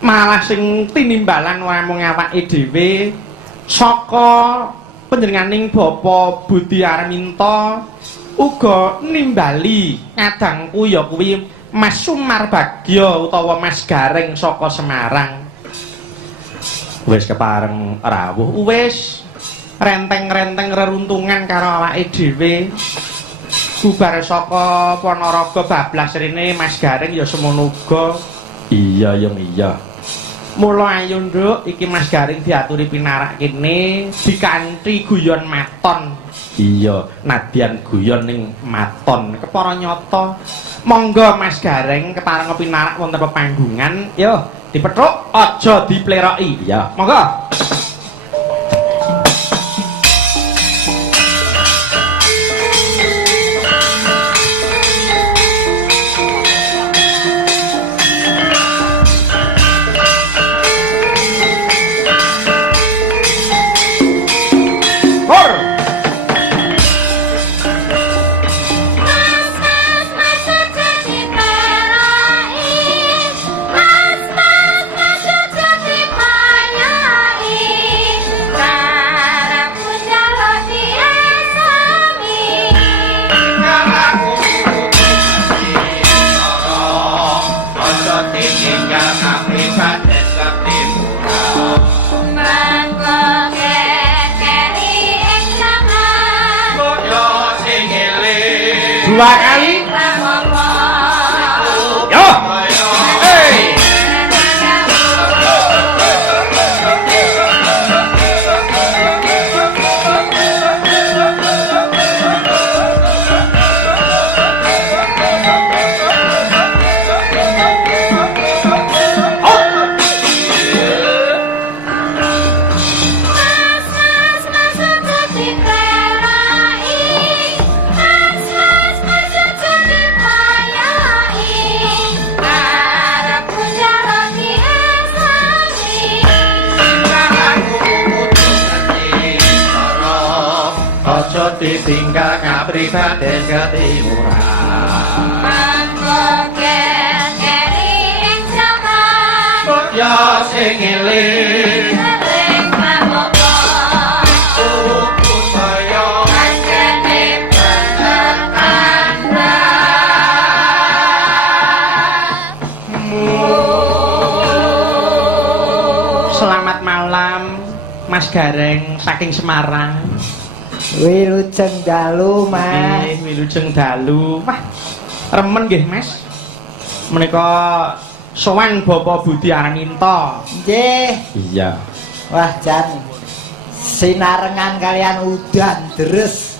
malah sing tinimbalan namung awake dhewe saka panjenenganing Bapak Budi Arminta uga nimbali kadangku ya kuwi Mas Sumar Bagya utawa Mas Gareng saka Semarang. Wis kepareng rawuh, wis renteng-renteng reruntungan karo awake dhewe. Bubar saka Ponorogo bablas rene Mas Gareng ya semono uga. Iya ya iya. Mula ayo nduk iki Mas Gareng diaturi pinarak kene dikanthi guyon maton. Iya, nadyan guyon ning maton kepara nyata. Monggo Mas Gareng kepareng pinarak wonten pepanggungan. Yo, dipethuk aja dipleroki. Iya. Monggo. Dua kali. Yo. Hey. Ditinggal kapribaden ketimuran mangko keri ing jaman ya sing eling eling pamoga tuku saya anjene bener kandha Selamat malam Mas Gareng saking Semarang. Wilujeng dalu, Mas. Nggih, wilujeng dalu. Wah, remen nggih, Mas. Menika sowan Bapak Budi Arminta. Nggih. Iya. Wah, jan sinarengan kalian udan deres.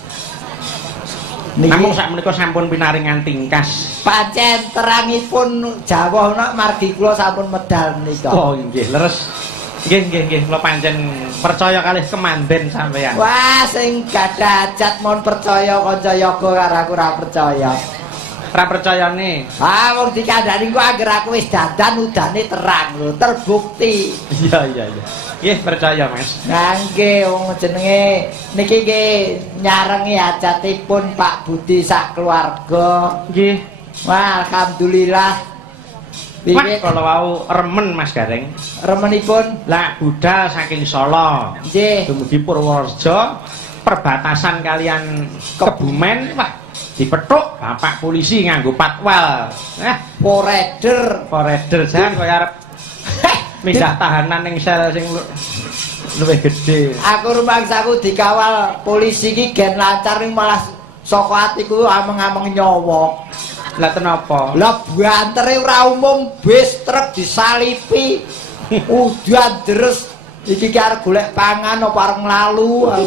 Namung sakmenika sampun pinaringan tingkas. Pancen terangipun jawah nek margi kula sampun medal menika. Oh, nggih, leres. Nggih, kula pancen percaya kalih kemanden sampeyan. Wah, sing gadah hajat mon percaya kanca yoga karo aku ora percaya. Ora percayane. Ah, wong dikandani ku anggere aku wis dandan udane terang lho, terbukti. Iya. Nggih, percaya, Mas. Nah, nggih wong jenenge niki nggih nyarengi hajatipun Pak Budi sak keluarga. Nggih. Wah, alhamdulillah. Wah, kalau wau remen Mas Gareng. Remenipun lah budal saking Solo. Nggih. Dumugi Purworejo, perbatasan kalian Kebumen. Wah, dipethuk Bapak polisi nganggo patwal. Poreder jan koyo arep mindah tahanan ning sel sing luwih gedhe. Aku rumangsaku dikawal polisi iki gen lancar ning malah saka atiku ameng-ameng nyawa. Lah kenapa? Lah bantere ora umum bis truk disalipi. Udan deres iki ki arep golek pangan apa arep nglalu aku.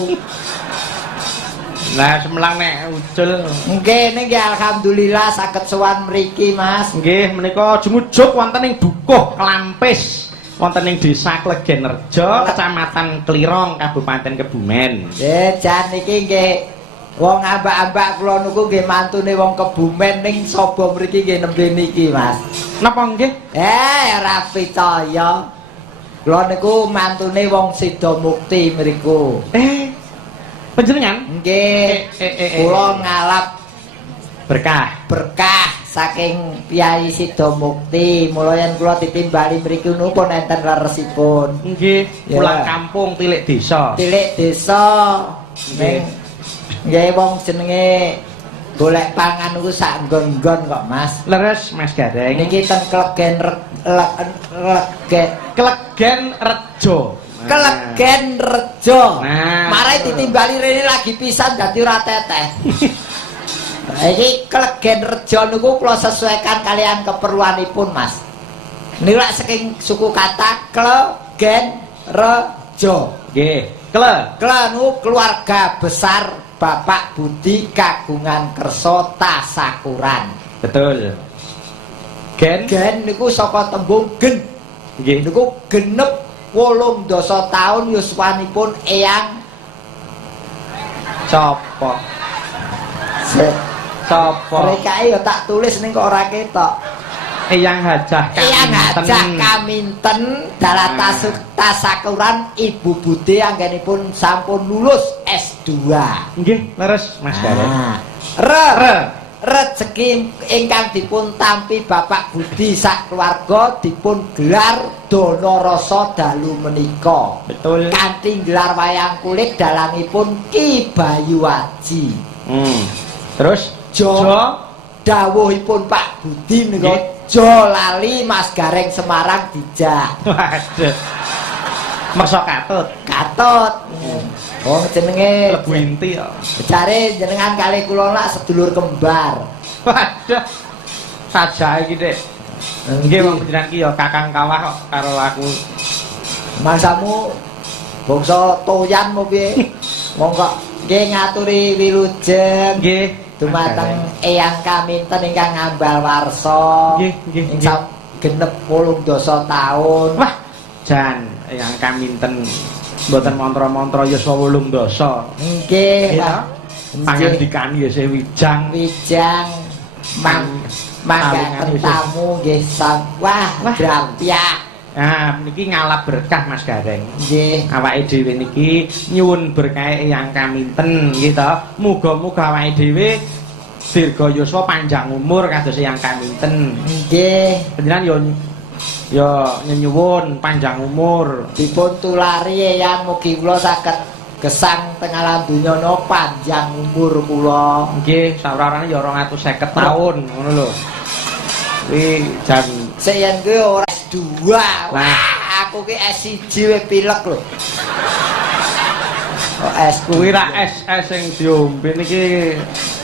Lah semelang nek ucul. Nggih niki alhamdulillah saged sowan mriki Mas. Nggih menika jumujug wonten ing Dukuh Klampis. Wonten ing Desa Klegenrejo, Kecamatan Klirong, Kabupaten Kebumen. Nggih jan niki nggih wong ambak-ambak kula niku nggih mantune wong Kebumen ning Sobo mriki nggih nembe niki Mas. Napa nggih? Ora percaya. Kula niku mantune wong Sidomukti mriku. Panjenengan? Nggih. Kula ngalap berkah saking Kyai Sida Mukti. Mula yen kula ditimbali mriki napa enten leresipun. Nggih, Ya. pulang kampung tilik desa. Tilik desa. Nggih. Nggih wong jenenge golek pangan niku sak nggon-nggon kok, Mas. Leres Mas Gareng. Niki teng Klegen Klegen Rejo. Klegen Rejo. Nah. Marai ditimbali rene lagi pisan dadi ora teteh. Iki Klegen Rejo niku kula sesuaikan kalian keperluanipun, Mas. Niku lak saking suku kata Klegen Rejo. Nggih. Klenu keluarga besar Bapak Budi kagungan kersa tasakuran. Betul. Gen. Gen niku saka tembung gen. Nggih. Niku genep 18 taun yuswanipun eyang Sopo? Se- Sopo? Rekae ya tak tulis ning kok ora ketok. Eyang Hajah Eyang Kaminten. Hajah Kaminten dalah tasakuran Ibu Bude anggenipun sampun lulus S2. Nggih, leres Mas Gareng. Nah, Re. rezeki ingkang dipun tampi Bapak Budi sak keluarga dipun gelar Dono Rasa dalu menika. Betul. Kanthi gelar wayang kulit dalangipun Ki Bayu Aji. Terus Jo dawuhipun Pak Budi Nggih. nika jo lali Mas Gareng Semarang dijak. Waduh. Maksa katut. Katut. Wong jenenge Lebu inti ya. jare jenengan kali kula nak sedulur kembar. Waduh. Saja iki, Dik. Nggih wong panjenengan ki ya kakang kawah kok karo aku. Mangsamu bangsa toyan mo piye? Monggo nggih ngaturi wilujeng Nggih. dumateng Eyang Kaminten ingkang ngambal warsa. Nggih, nggih, nggih. Ingkang genep 18 taun. Wah, jan Eyang Kaminten mboten mantra-mantra yuswa 18. Nggih, Nggih, Pak. Pangandikan ya sih wijang. Wijang mangga Palingan tamu nggih wah Wah. drampyak. Nah, niki ngalap berkah Mas Gareng. Nggih. Awake dhewe niki nyuwun berkah Eyang Kaminten gitu. Muga-muga awake dhewe dirga yuswa panjang umur kados Eyang Kaminten. Nggih. Panjenengan yo nyuwun panjang umur. Dipun tulari Eyang mugi kula saged gesang teng alam donya no panjang umur kula. Nggih, saurarane ya 250 tahun ngono lho. Kuwi jan Sik yen kuwi ora S2. Wah. Wah, aku ki S1 wis pilek lho. Oh, S2. kuwi ra es sing diombe niki.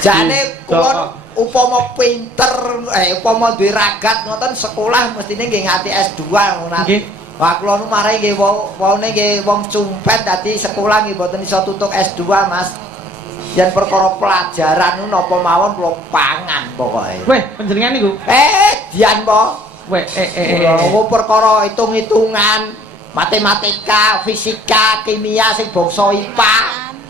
Jane kula upama pinter, upama duwe ragat ngoten sekolah mestine nggih ngati S2 ngono. Nggih. Wah kula nu marai nggih wone nggih wong cumpet dadi sekolah nggih mboten iso tutuk S2 Mas. Yen perkara pelajaran nu napa mawon kula pangan pokoke. Weh, panjenengan niku. Dian po. Weh, Kula perkara hitung-hitungan, matematika, fisika, kimia sing bangsa IPA.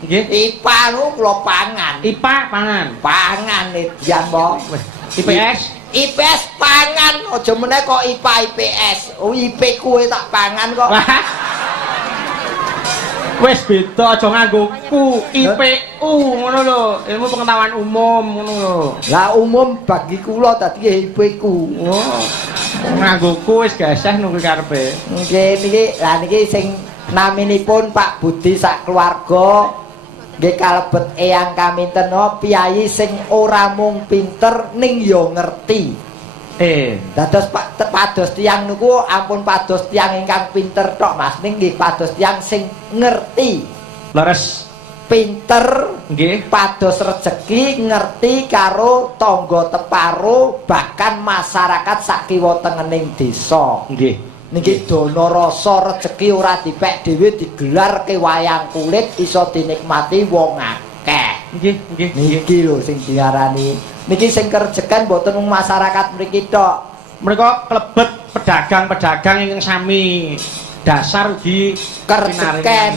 Nggih. IPA nu kula pangan. IPA pangan. Pangan Dian po. Weh, IPS. IPS pangan, aja meneh kok IPA IPS. Oh IP kuwe tak pangan kok. Wah. Wes beda aja nganggo ku IPU ngono lho. Ilmu pengetahuan umum ngono lho. Lah umum bagi kula dadi IP ku. Oh. Nganggo ku wis geseh nunggu karepe. Nggih niki sing naminipun Pak Budi sak keluarga nggih kalebet Eyang Kaminten piyayi sing ora mung pinter ning ya ngerti. Dados pados tiyang niku ampun pados tiyang ingkang pinter tok Mas, ning nggih pados tiyang sing ngerti. Leres. Pinter Nggih. pados rejeki ngerti karo tangga teparo bahkan masyarakat sakiwa tengening desa. Nggih. Niki dono rasa rejeki ora dipek dhewe digelar ke wayang kulit iso dinikmati wong akeh. Nggih. Niki lho sing diarani. Niki sing kerejekan mboten mung masyarakat mriki tok. Mereka klebet pedagang-pedagang ingkang sami dasar ugi Kerejekan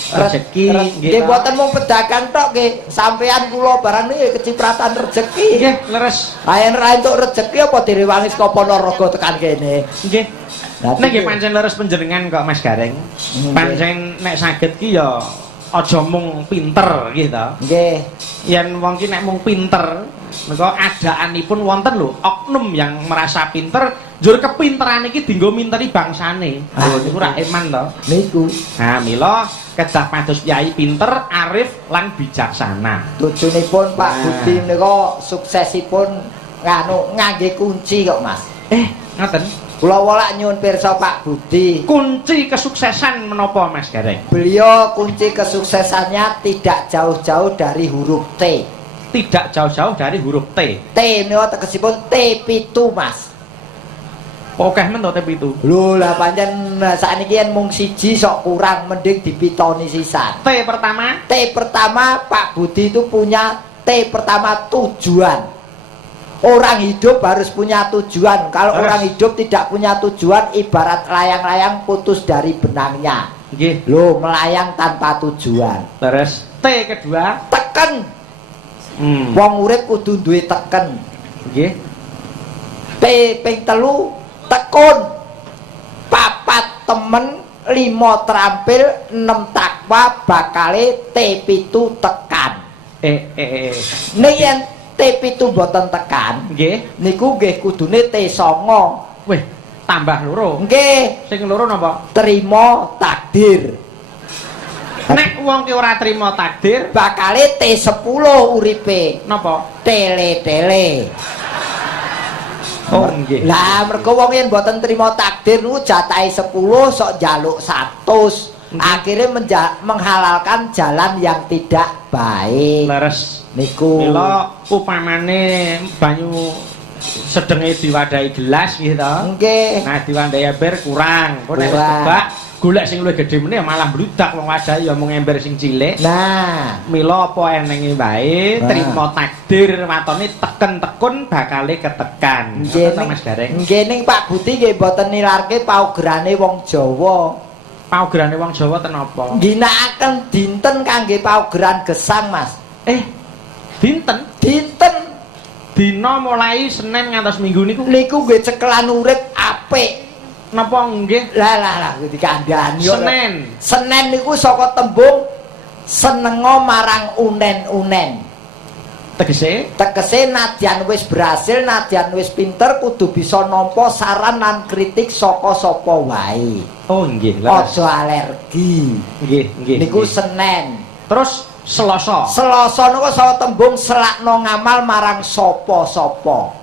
rezeki nggih mboten mung pedagang tok nggih. Sampeyan kula barang niki kecipratan rejeki. Nggih, leres. Ayen ra entuk rejeki apa direwangi saka Ponorogo tekan kene. Nggih. Nek nggih pancen leres panjenengan kok Mas Gareng. Nggih. Pancen nek saged ki ya aja mung pinter gitu. Nggih. Yen wong ki nek mung pinter, menika adaanipun wonten lho oknum yang merasa pinter, njur kepinteran iki dienggo minteri bangsane. Lho niku ra eman to. Niku. Nah, mila kedah pados yai pinter, arif lan bijaksana. Tujuanipun Pak Budi menika suksesipun ngangge kunci kok Mas. Ngoten. Kula wolak nyuwun pirsa Pak Budi. Kunci kesuksesan menapa Mas Gareng? Beliau kunci kesuksesannya tidak jauh-jauh dari huruf T. Tidak jauh-jauh dari huruf T. T menika tegesipun T7 Mas. Okeh men to T7. Lho lah pancen sakniki yen mung siji sok kurang mending dipitoni sisan. T pertama. T pertama Pak Budi itu punya T pertama tujuan. Orang hidup harus punya tujuan. Kalau orang hidup tidak punya tujuan, ibarat layang-layang putus dari benangnya. Nggih. Loh, melayang tanpa tujuan. Terus T kedua, Teken. Wong urip kudu duwe teken. nggih. T ping 3 tekun. 4 temen, 5 terampil, 6 takwa, bakale T7 tekan. Ning yen T7 boten tekan, Nggih. niku nggih kudune T9. Wih, tambah loro. Nggih, Sing loro napa? terima takdir. Nek wong ki ora trima takdir, Bakale T10 uripe. napa? Tele-tele. Oh, nggih. Lah mergo wong yen mboten trima takdir niku jatahe 10 sok njaluk 100. Akhirnya menghalalkan jalan yang tidak baik. Leres. Niku. Mila upamane banyu sedenge diwadahi gelas gitu. Nggih. Nah, diwadahi ember kurang. Kok nek wis kebak golek sing luwih gedhe meneh malah mbludak wong wadahi ya mung ember sing cilik. Nah, Mila apa enenge wae, trima takdir watone teken-tekun bakale ketekan. Ngoten Mas Gareng. Nggih ning Pak Budi nggih mboten nilarke paugerane wong Jawa. Paugerane wong Jawa ten apa? Ginakaken dinten kangge paugeran gesang, Mas. Dinten dina mulai Senin ngantos Minggu niku nggih cekelan urip apik. napa nggih? Lah dikandhani yo. Senin niku saka tembung senengo marang unen-unen. Tegese nadyan wis berhasil, nadyan wis pinter kudu bisa nampa saran lan kritik saka sapa wae. Oh nggih, Aja alergi. Nggih. Niku Senin. Terus Selasa. Selasa niku saka tembung selakno ngamal marang sapa-sapa.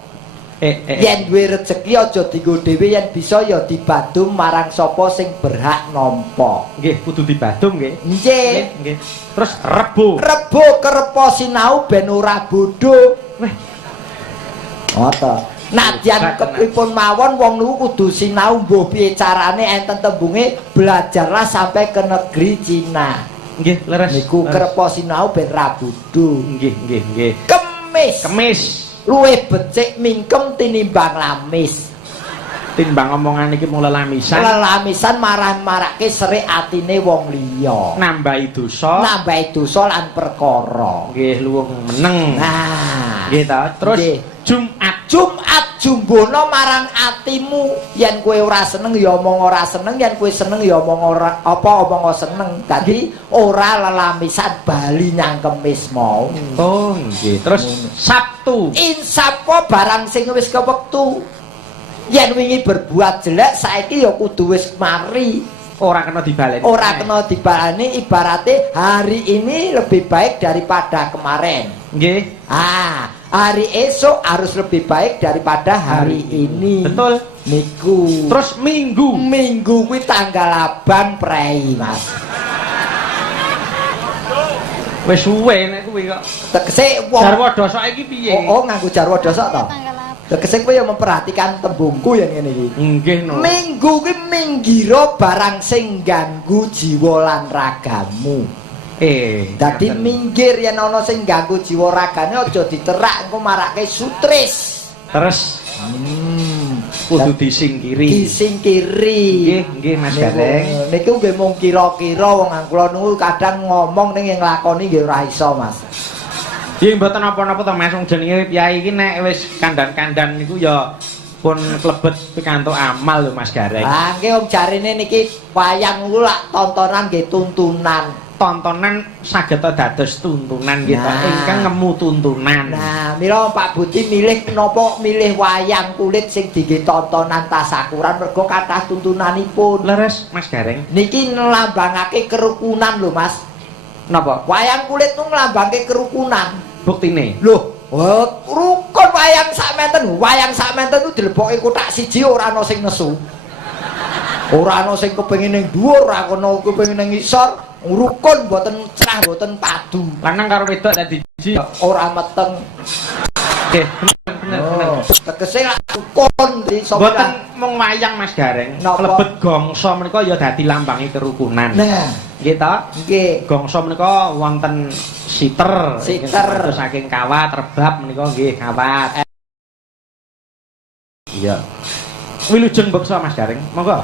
Yen duwe rejeki aja dienggo dhewe, yen bisa ya dibadum marang sapa sing berhak nampa. Nggih, kudu dibadum nggih. Nggih. Terus Rebo. Rebo kerepa sinau ben ora bodho. Weh. Ngoten. Nadyan kepripun mawon wong niku kudu sinau mbuh piye carane enten tembunge belajarlah sampai ke negeri Cina. Nggih, leres. Niku kerepa sinau ben ra bodho. Nggih. Kemis. Luwih becik mingkem tinimbang lamis. Timbang omongan iki mung lelamisan. Lelamisan marah-marake serik atine wong liya. Nambahi dosa lan perkara. Nggih, luwung meneng. Nah, nggih ta. Terus Jumat jumbono marang atimu. Yen kowe ora seneng ya omong ora seneng, yen kowe seneng ya omong ora omong seneng. Dadi ora lelamisan bali nyang Kemis mau. Oh, nggih. Terus Sabtu. Insap barang sing wis kewektu. Yen wingi berbuat jelek saiki ya kudu wis mari. Ora kena dibaleni. Ora kena dibaleni, ibarate hari ini lebih baik daripada kemarin. Nggih. Hari esok harus lebih baik daripada hari ini. Betul. Niku. Terus Minggu. Minggu kuwi tanggal abang prei, Mas. Wis suwe nek kuwi kok. Tegese wong Jarwa dosa iki piye? Oh, nganggo jarwa dosa to? Tegese kowe ya memperhatikan tembungku yang ngene iki. Nggih no. Minggu kuwi minggiro barang sing ganggu jiwa lan ragamu. Dadi minggir yen ana sing ganggu jiwa ragane aja diterak engko marake sutris. Terus kudu disingkiri. Nggih Mas Gareng. Niku nggih mung kira-kira wong kula niku kadang ngomong ning nglakoni nggih ora iso, Mas. Nggih mboten napa-napa to Mas, wong jenenge piyai iki nek wis kandhan-kandhan niku ya pun klebet pikantuk amal lho Mas Gareng. Lah nggih wong jarine niki wayang niku lak tontonan nggih tuntunan. tontonan saged dados tuntunan kita Nah. ingkang ngemu tuntunan. Nah, mila Pak Budi milih napa milih wayang kulit sing diengge tontonan tasakuran mergo kathah tuntunanipun. Leres Mas Gareng. Niki ngelambangake kerukunan lho Mas. Napa? Wayang kulit ku ngelambangake kerukunan. Buktine. Loh, rukun wayang sakmenten. Wayang sakmenten ku dilebokke kotak siji ora ana sing nesu. Ora ana sing kepengin ning dhuwur, ora ana kepengin ning ngisor. Rukun mboten cerah, mboten padu. Lanang karo wedok dadi siji. Ora meteng. Nggih, bener. Oh, tegese lak rukun di Mboten mung wayang Mas Gareng. Napa? Lebet gongso menika ya dadi lambangi kerukunan. Nah, Nggih to? nggih. Gongso menika wonten siter. Siter. Saking kawat, rebab menika nggih kawat. Iya. Wilujeng beksa Mas Gareng. Monggo.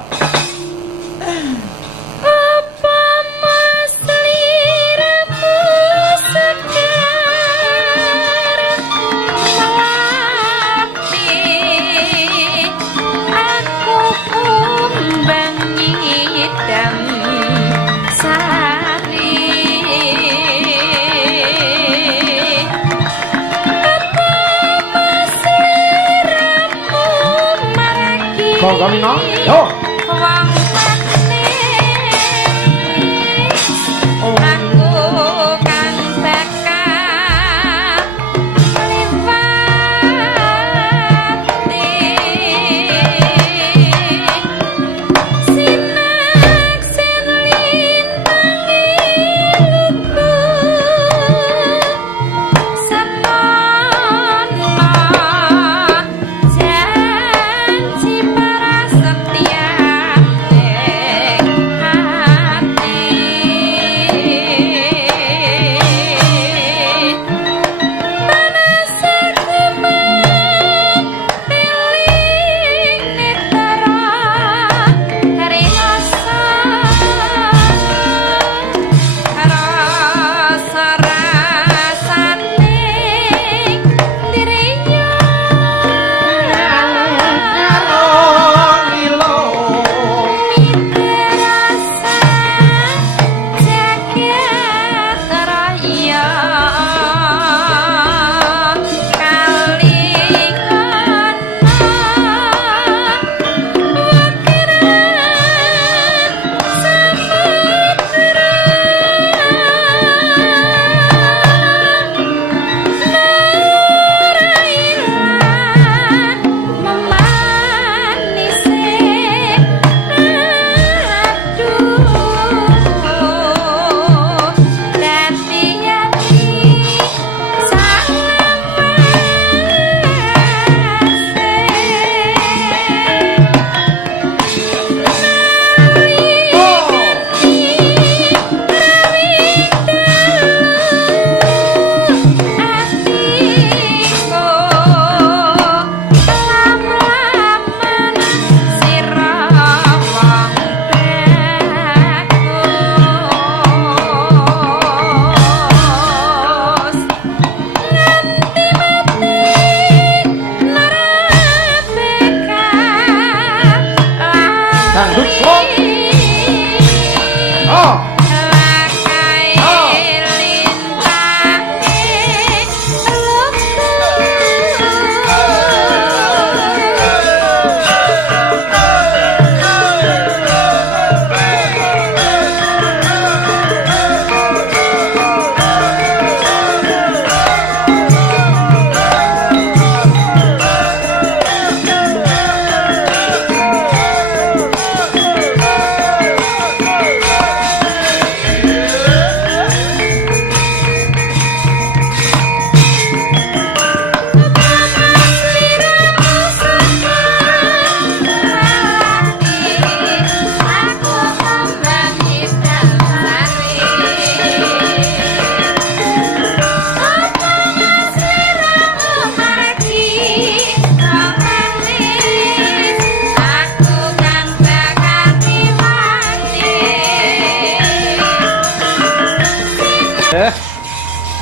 Monggo Mino. Yo.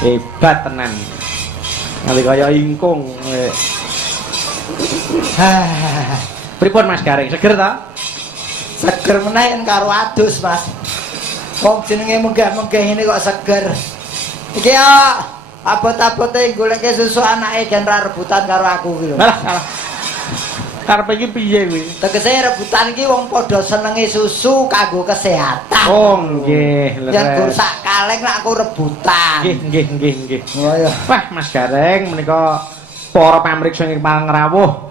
Hebat tenan. Ngali kaya ingkung. Pripun Mas Garing, seger ta? Seger meneh karo adus, Mas. Wong jenenge menggah-menggah ini kok seger. Iki yo abot-abote goleke susu anake gen ra rebutan karo aku iki lho. Alah, salah. Karepe iki piye kuwi? Tegese rebutan iki wong padha senenge susu kanggo kesehatan. Oh, nggih, leres. Yang gur sak kaleng nek aku rebutan. Nggih. Oh ya. Wah, Mas Gareng menika para pamriksa ing Palengrawuh.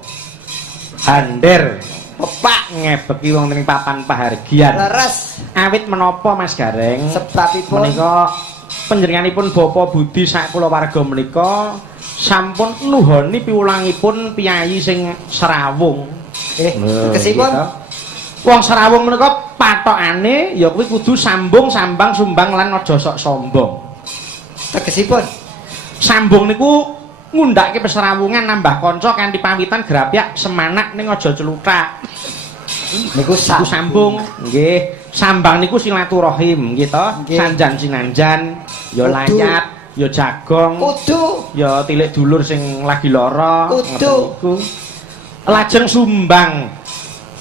Hander pepak ngebeki wong ning papan pahargyan. Leres. Awit menapa Mas Gareng? Sebabipun menika panjenenganipun Bapa Budi sak kulawarga menika sampun nuhoni piwulangipun piyayi sing Serawung. Kesipun wong Serawung menika patokane ya kuwi kudu sambung sambang sumbang lan aja sok sombong. tegesipun Sambung niku ngundhake peserawungan nambah kanca kanthi pawitan grapyak semanak ning aja celukak. niku Sambung nggih. Sambang niku silaturahim nggih to. Sanjan sinanjan ya layat ya jagong kudu ya tilik dulur sing lagi lara kudu lajeng sumbang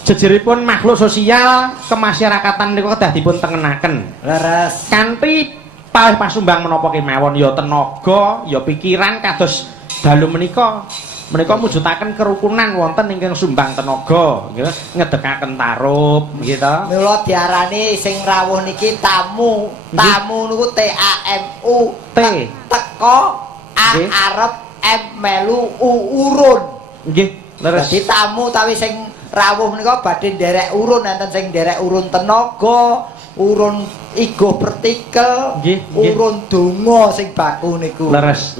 jejeripun makhluk sosial kemasyarakatan niku kedah dipun tengenaken leres kanthi palih pasumbang menapa kemawon ya tenaga ya pikiran kados dalu menika mujudaken kerukunan wonten ingkang sumbang tenaga nggih ngedekaken tarup nggih to mula diarani sing rawuh niki tamu niku TAMU teko arep melu urun nggih leres dadi tamu tawi sing rawuh menika badhe nderek urun enten sing nderek urun tenaga urun igo partikel urun donga sing baku niku leres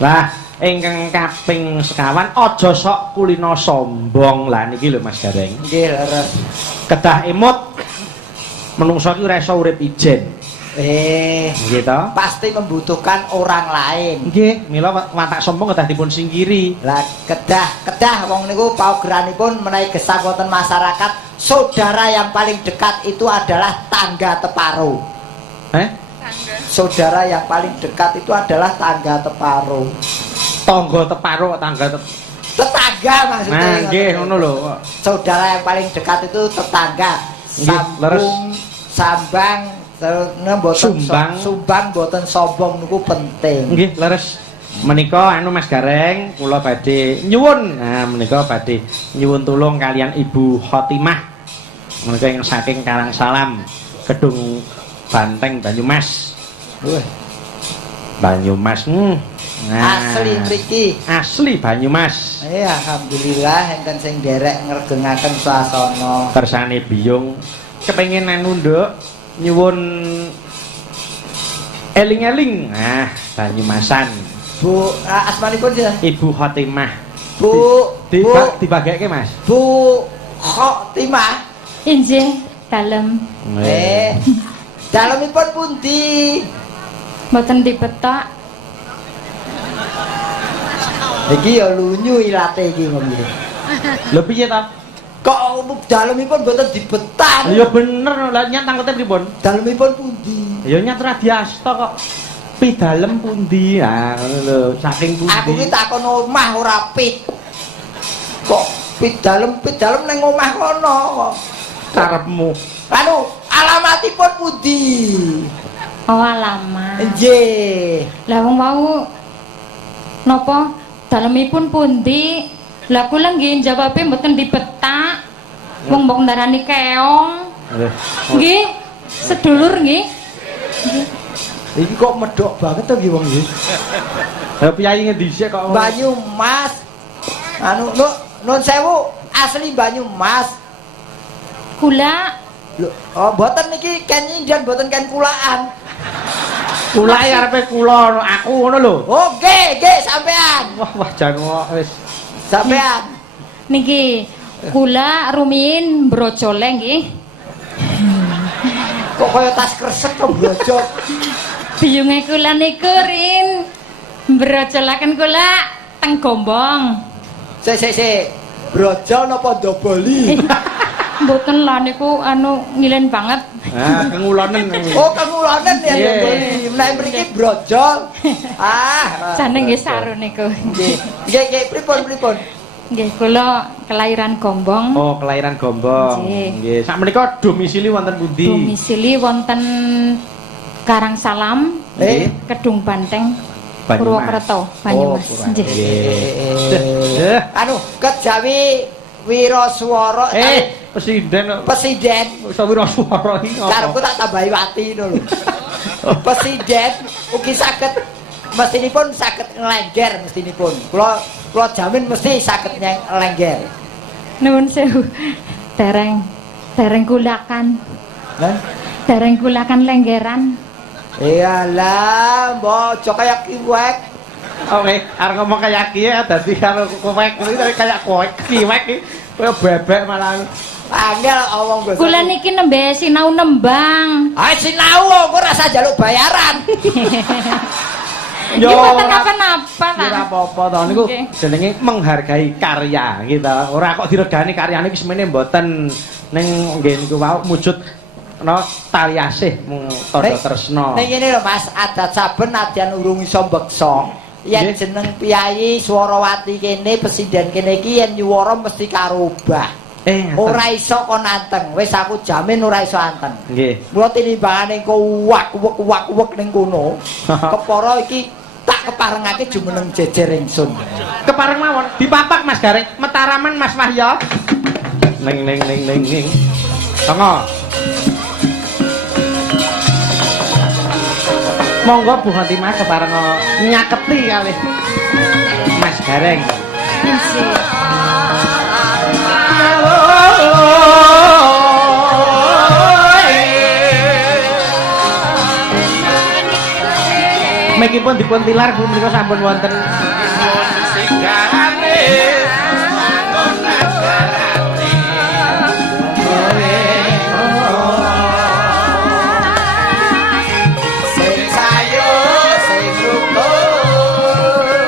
lah ingkang kaping sekawan aja sok kulino sombong lah niki lho Mas Gareng nggih leres kedah emut menungso iki ora iso urip ijen nggih to pasti membutuhkan orang lain nggih mila watak sombong kedah dipun singkiri lah kedah wong niku paugeranipun menawi gesang wonten masyarakat saudara yang paling dekat itu adalah tangga teparo saudara yang paling dekat itu adalah tangga teparo tetangga maksudnya nah nggih ngono lho saudara yang paling dekat itu tetangga sambang sumbang boten sombong niku penting nggih leres menika anu Mas Gareng kula badhe nyuwun nah menika badhe nyuwun tulung kalian Ibu Khotimah menika yang saking Karangsalam Gedung Banteng Banyumas Banyumas asli mriki asli Banyumas alhamdulillah enten sing nderek ngregengaken swasana kersane biyung kepengin anu nduk nyuwun eling-eling nah Banyumasan Bu asmanipun sinten Ibu Khotimah Bu dibageke Mas Bu Khotimah injih dalem dalemipun pundi mboten dibetak iki ya lunyu ilate iki ngombe lho piye ta kok dalemipun mboten dibetak ya bener lah nyat tangkete pripun dalemipun pundi ya nyat radiasta kok pi dalem pundi ah ngono lho saking pundi aku ki takon omah ora pit kok pit dalem nang omah kono kok karepmu anu alamatipun pundi oh alamat nggih lah wong wau napa dalemipun pundi lah kula nggih jawabe mboten dibetak wong mbok ndarani keong nggih sedulur nggih iki kok medhok banget to nggih wong iki lha piyayi ngendi sik kok Banyumas anu nun sewu asli Banyumas kula oh mboten niki ken nyindan mboten ken kulaan kulae arepe kula aku ngono lho oh nggih sampean wah jangan wis sampean niki kula rumiyin brojole nggih kok kaya tas kresek kok brojol biyunge kula niku rin brojolaken kula teng Gombong sik brojol napa ndoboli mboten lah niku anu ngilen banget kengulonen oh kengulonen ya ndoboli nek mriki brojol jane nggih saru niku nggih pripun Nggih, kula kelahiran Gombong. Oh, kelahiran Gombong. Nggih. Nggih. Sakmenika domisili wonten pundi? Domisili wonten Karangsalam, Kedung Banteng, Banyumas. Purwokerto, Banyumas. Oh, Nggih. Nggih. Anu kejawi Wiraswara presiden Iso wiraswara iki. karepku tak tambahi wati ngono lho. Presiden ugi saged mestinipun saged nglengger mestinipun. Kula jamin mesti saged nglengger. Nuwun sewu. Dereng kulakan. Hah? Dereng kulakan lenggeran. Iyalah, mbok aja kaya kiwek. Oke, arep ngomong kayak ki ya dadi karo kowe kuwi kayak kowe kiwek iki koyo bebek malah. Angel omong basa. Kula niki nembe sinau nembang. Ah sinau kok rasa njaluk bayaran. Yo mboten napa-napa ta. Ora apa-apa to niku Nggih. jenenge menghargai karya gitu. Ora kok diregani karyane iki semene mboten ning nggih niku wau mujud tali asih mung tanda tresna. Ning ngene lho Mas, adat saben adyan urung iso mbeksa. Yen Nggih. jeneng Piyayi Swarawati kene presiden kene iki yen nyuwara mesti karubah. Ora iso kon anteng. Wis aku jamin ora iso anteng. Nggih. Mula tinimbangane engko wak-wek ning kono. Kepara iki tak keparengake jumeneng jejer ingsun. Kepareng mawon dipapak Mas Gareng, metaraman Mas Wahya. Ning. Tengah. Monggo Bu Khotimah kepareng nyaketi kalih Mas Gareng. Mekipun dipun tilar Bu menika sampun wonten Sing sayo sing rukun.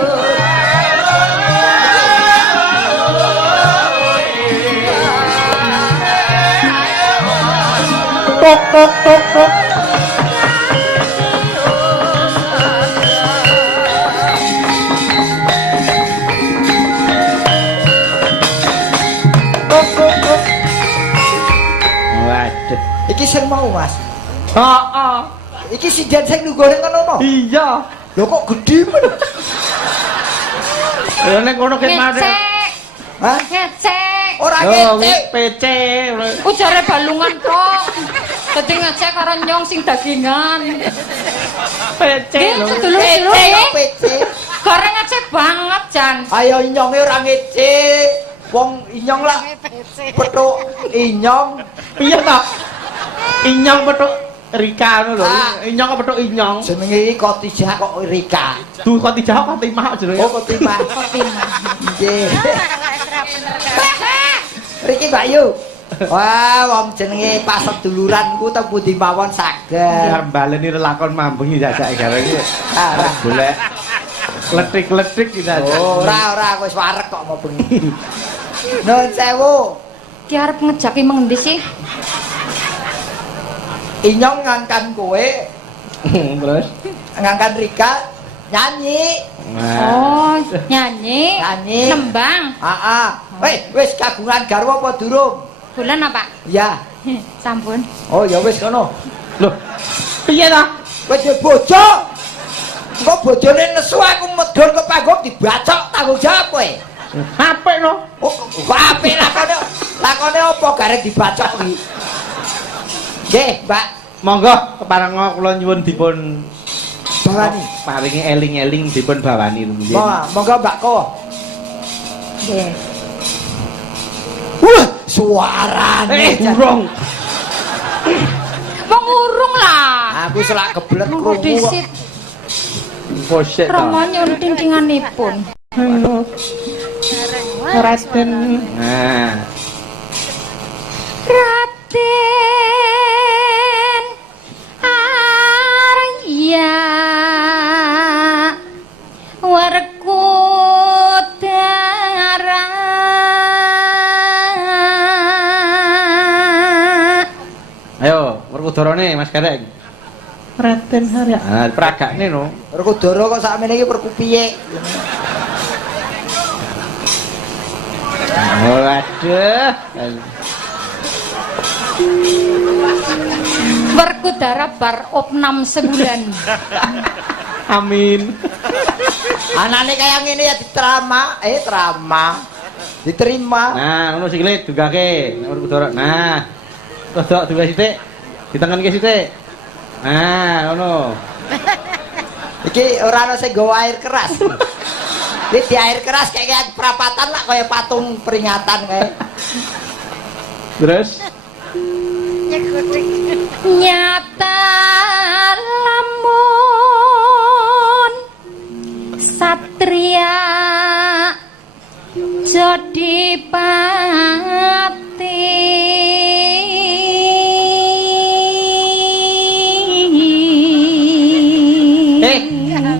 tok. Waduh. Iki sing mau Mas. Heeh. Iki sinden sing nunggone kono. Iya. Lho kok gedhe men? Ya nek ngono ket mate. Ngecek. Hah? Ngecek. Ora Oh, ngecek. PC. Ujare balungan kok. Dadi ngecek karo nyong sing dagingan. PC Nggih, lho. sedulur-sedulur PC, nggih. PC. Goreng ngecek banget, Jan. Ayo inyonge ora ngecek. Wong inyong lah petuk inyong. Piye to? Inyong petuk Rika ngono lho. Ah. Inyong kok petuk inyong. Jenenge iki Khotijah kok Rika. Duh kok dijawab Fatimah jenenge. Oh Khotimah. Khotimah. Nggih. Riki Bayu. Wah, wong jenenge pas seduluranku teng pundi mawon saged. Arep baleni lelakon mambengi jajake gareng iki. Ah, Golek letik-letik kita. ora wis wareg kok mau bengi. Nun sewu. Ki arep ngejaki mengendi sih? Inyong ngangkan kowe, Terus. ngangkan Rika nyanyi. Oh, nyanyi. Nyanyi. Nembang. Heeh. Wis kagungan garwa apa durung? Bulan apa? Ya. Sampun. Oh ya wis kono. Loh. Piye to? Kowe duwe bojo. Engko bojone nesu aku medhun ke panggung dibacok tanggung jawab kowe. Apik no. Oh, kok apik lakone. Lakone apa gareng dibacok iki? Nggih, Mbak. Monggo keparenga kula nyuwun dipun Bawani. paringi eling-eling dipun bawani nggih. Monggo Mbak Ko. Nggih. Wah, suarane. Burung. Wong urung lah. Aku selak kebelet Nunggu krungu. disit. Poset to. Romo nyun tingkinganipun. Raden. Nah. Raden Arya Werkudara. Ayo, Werkudarane Mas Gareng. Raden Harya. Ah, pragakne no. Werkudara kok sakmene iki perkupiye. Waduh. Werkudara bar opnam sebulan. Amin. Anane kaya ngene ya diterima. Diterima. Nah, ngono sikile dugake. Nek Werkudara. Nah. Rodok duwe sithik. Ditengenke sithik. Nah, ngono. Iki ora ana sing nggawa air keras. Iki di air keras kayak perapatan lah kaya patung peringatan kae. Terus Nyata lamun satria Jodipati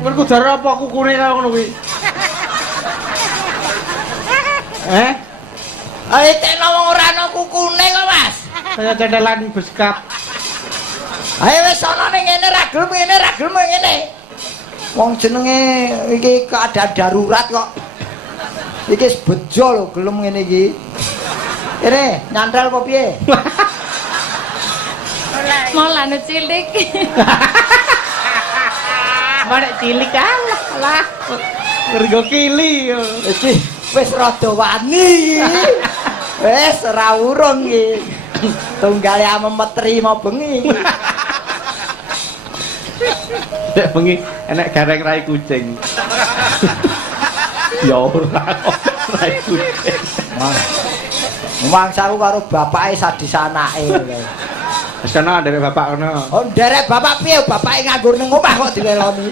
Werkudara apa kukune kaya ngono kuwi? Ayo tekno wong ora ana kukune kok, Mas. Kaya cetelan beskap. Ayo wis ana ning ngene ra gelem ngene. Wong jenenge iki keadaan darurat kok. Iki wis bejo lho gelem ngene iki. Kene nyandral apa piye? Mulane cilik. Manek cilik lah. Mergo kili. Iki wis rada wani. Wis ora urung iki. Tunggale amemetri mau bengi. Nek bengi enek gareng rai kucing. Ya ora rai kucing. Mangsaku karo bapake sadis anake. Wis ana nderek bapak kono. Oh, nderek bapak piye? Bapake nganggur ning omah kok dileloni.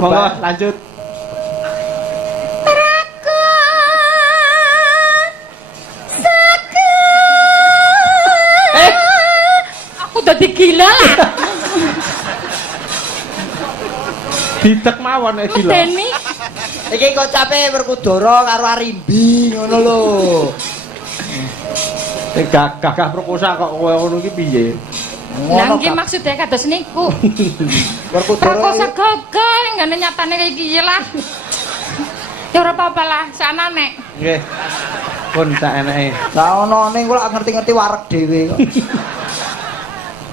Monggo lanjut. Aku dadi gila lah. Ditek mawon nek gila. Deni Iki kocape Werkudara karo Arimbi ngono lho. Gagah proposal kok kowe ngono iki piye? Lah iki maksude kados niku. Werkudara Prakosa gagal ngene nyatane kaya iki lah. Ya ora apa-apa lah, sanane. Nggih. Pun sak eneke. lah ono ning kula ngerti-ngerti wareg dhewe kok.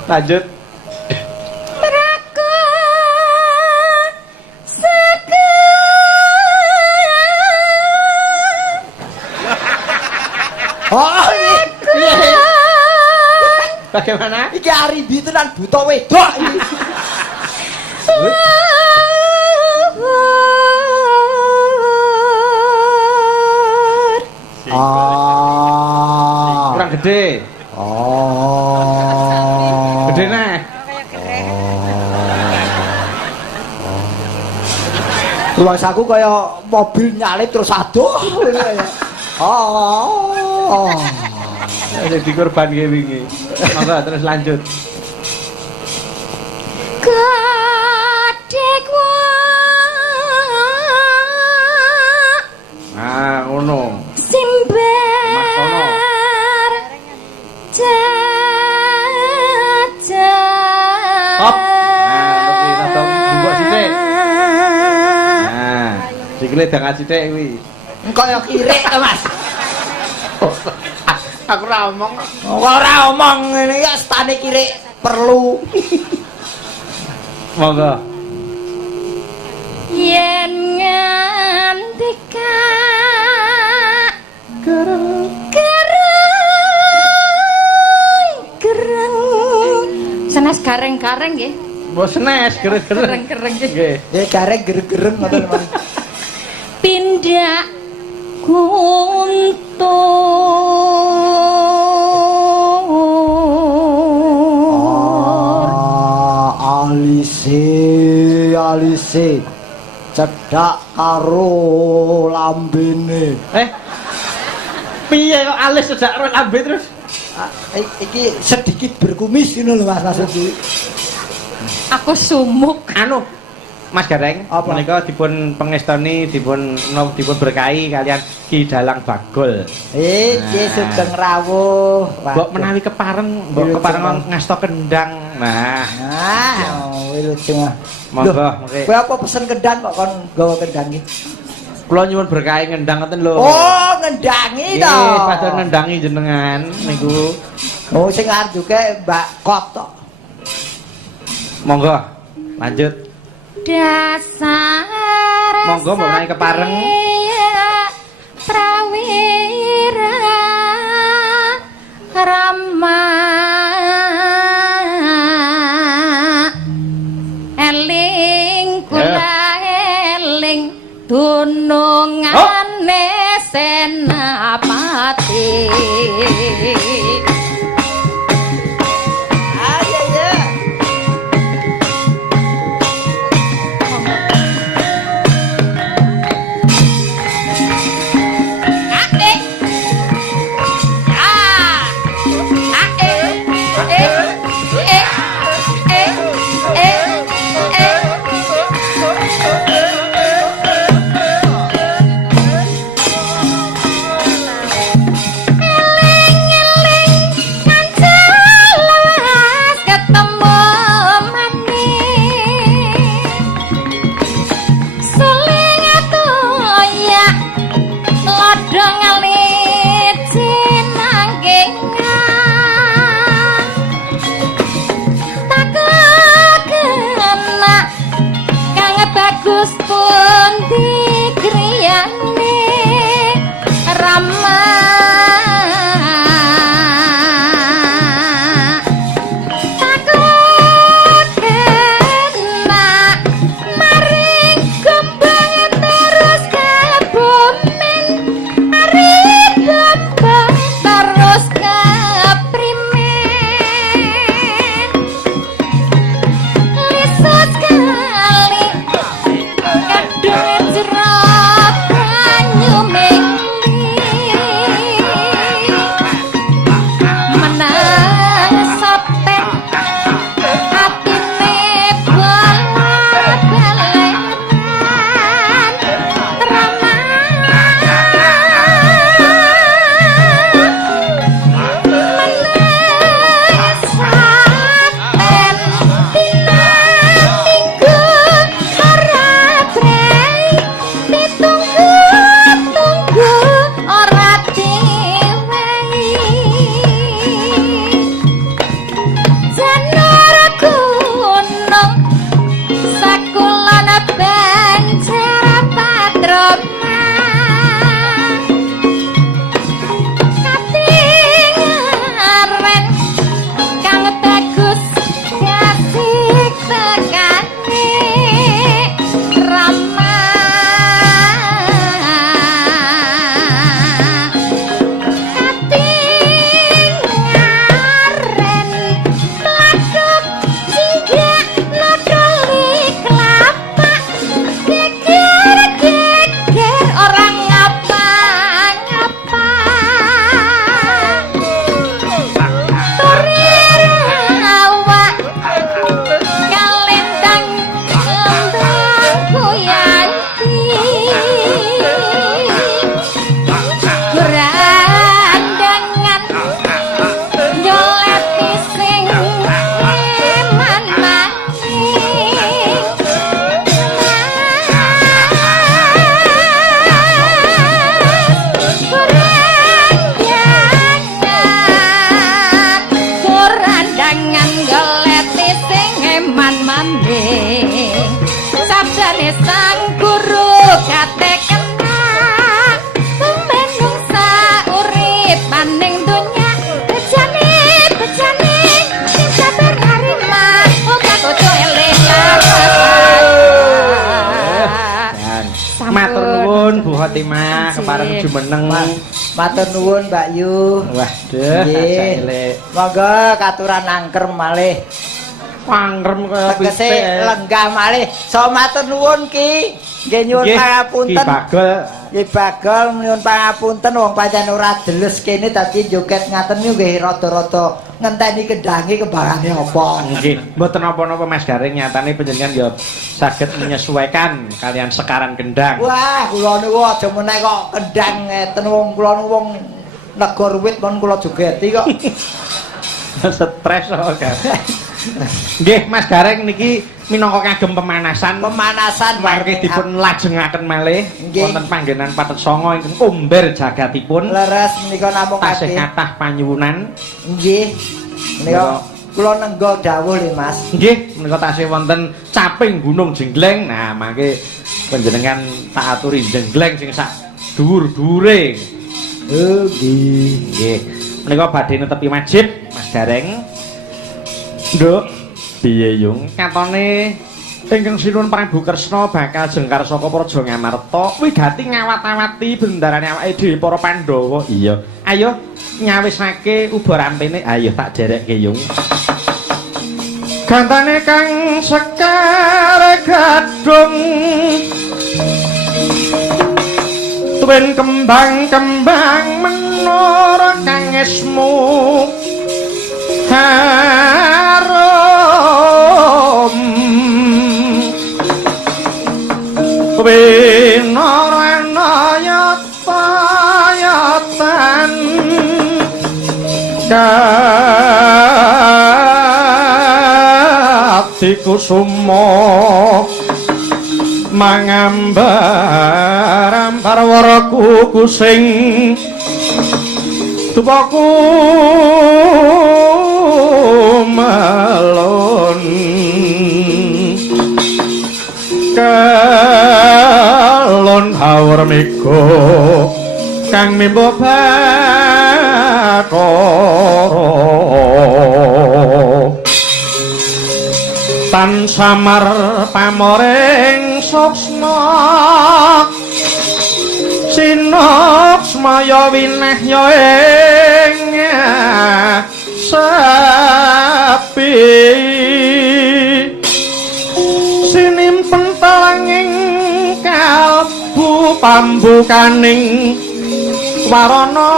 Lanjut. Oh, iya. Bagaimana? Iki Arimbi tenan buta wedok iki. Kurang gede. Gede neh. Ruangsaku kaya mobil nyalip terus aduh. Jadi korban kayak wingi. Monggo terus lanjut. Kadekwa. Nah, ngono. Simbar. Jaja. Hop. Nah, lebih rada buka sithik. Nah, sikile dangan sithik kuwi. Engko ya kirik to, Mas. Aku ora omong. Ora omong ngene ya stane kirik perlu. Monggo. Yen ngandika gereng senes gareng-gareng nggih. Mbok senes gereng-gereng. Gereng-gereng Nggih. Ya gareng gereng ngoten Mas. Pindah guntur. Alise cedak karo lambene. Piye kok alis cedak karo lambe terus? Iki sedikit berkumis ngono lho Mas maksudku. Aku sumuk. Anu Mas Gareng, Apa? menika dipun pengestoni, dipun berkahi kalian Ki Dalang Bagol. Iki sugeng rawuh. Mbok menawi kepareng, mbok kepareng ngasto kendang. Nah, wilujeng. monggo mengke. Kowe apa pesen kendang kok kon gawa kendang iki? Kula nyuwun berkah ngendang ngoten lho. Oh, ngendangi to. Nggih, padha ngendangi jenengan niku. Oh, sing ngarjuke Mbak Kot to. Monggo, lanjut. Dasar Monggo mbok naik kepareng. Prawira Rama eling kula eling dunungane Senapati. Ayo ya. Bagus pun dikriyane Rama takut kena maring gombang terus kebumen maring gombang terus keprimen lisut sekali duit jeruk banyu meli menang sotek atine bala-balenan menesaten dinaminggu ora brei ditunggu-tunggu ora diwehi janur gunung sakulon banjar patroman katingaren kang bagus kasih tekane Rama katingaren mladuk singgah nodoli kelapa geger-geger orang ngapa-ngapa turir awak kalendang kembang kuyanti gerandangan nyoleti sing eman maning gerandangan goleti sing eman maning sabdane sang guru kate kenang menung sauripan ning donya bejane sing sabar narima uga kudu eling Matur nuwun Bu Khotimah kepareng jumeneng. Matur nuwun Mbak Yu. Waduh, Nggih. saelek. Monggo katuran angker malih. Pangrem kaya Tegese lenggah malih. So matur nuwun Ki. Nggih nyuwun Ki pangapunten. Bagol. Ki Bagol nyuwun pangapunten wong pancen ora jeles kene dadi joget ngaten niku nggih rada-rada ngenteni kendange kembangane apa. Nggih, mboten napa-napa Mas Garing nyatane panjenengan ya saged menyesuaikan kalian sekaran gendang. Wah, kula niku aja meneh kok kendang ngeten wong kula niku wong negor wit pun kula jogeti kok. Stres kok, Mas. Nggih, Mas Gareng niki minangka kagem pemanasan mangke dipun lajengaken malih wonten panggenan Pathet Sanga ingkang kumber jagatipun. Leres menika namung tasih kathah panyuwunan. Nggih. Menika kula nenggo dawuh le Mas. Nggih, menika tasih wonten caping Gunung Jenggleng. Nah, mangke panjenengan tak aturi jenggleng sing sak dhuwur-dhuwure. Oh, nggih. Nggih. Menika badhe netepi wajib Mas Gareng. Nduk, piye yung? Katone ingkang sinuwun Prabu Kresna bakal jengkar saka Praja Ngamarta wigati ngawat-awati bendarane awake dhewe para Pandhawa. Iya. Ayo nyawisake uba rampene. Ayo tak derekke yung. Gantane kang sekar gadung tuwin kembang-kembang menara kang esmu harum winarana-yatan kati kusuma mangambar warku kusing tubaku malon kalon hawar miko kang mimbo bakoro tan samar pamoreng soksma sinoksma ya wineh ya ing sapi sinimpen talanging kalbu pambukaning warana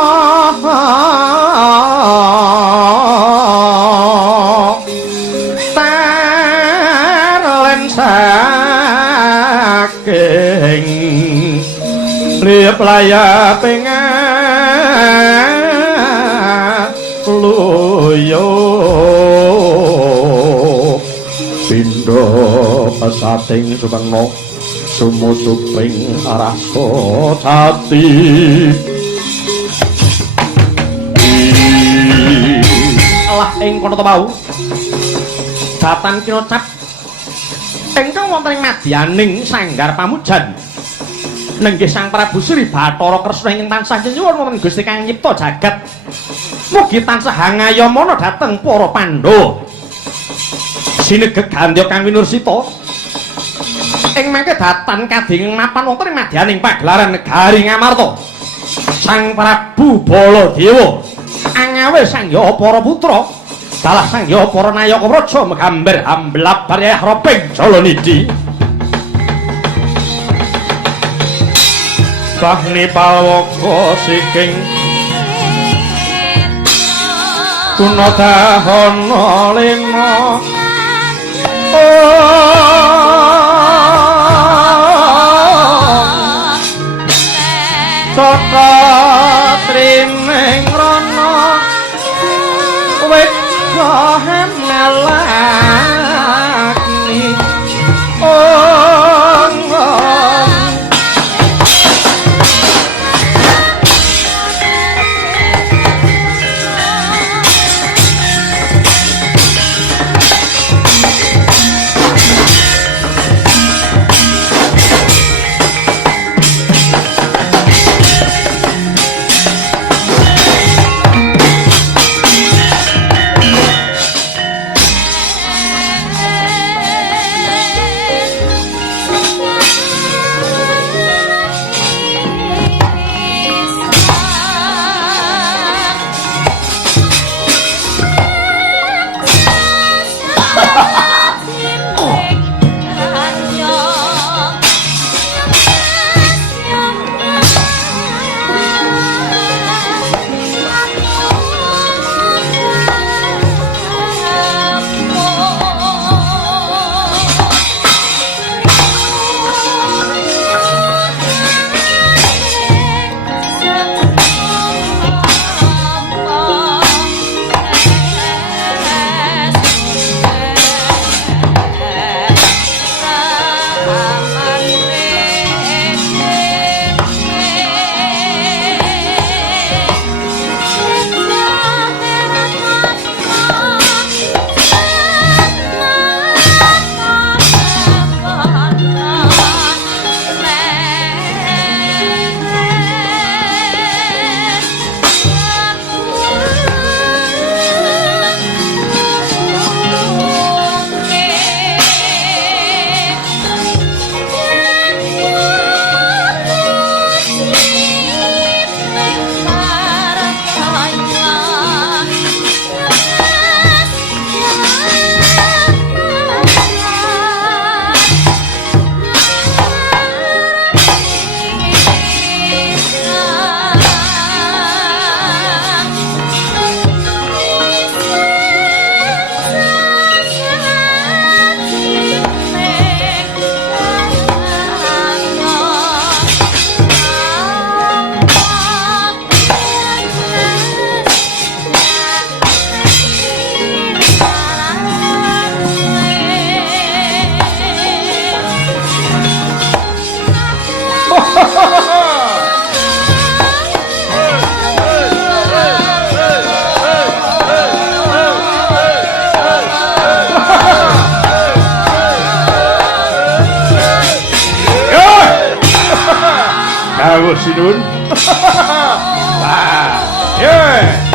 tarlen saking liep layaping luyo pindha pasating suwena sumusuping rasa jati Allah ing kono to mau datan kinocap ingkang wonten ing madyaning sanggar pamujan nenggih Sang Prabu Sri Bathara Kresna ingkang tansah nyuwun wonten Gusti kang nyipta jagat mugi tansah hangayamana dhateng para Pandhawa sinegeg gandya kang winursita ing mangke datan kading mapan wonten ing madyaning pagelaran negari Ngamarta Sang Prabu Baladewa angawe sangya para putra dalah sangya para nayaka praja megambar amblap baryah roping Jalanidi bahni pawaka siking kunadahana lena Tata trining rana wit kahen ngelakni dawuh Sinun. Ah, yeah.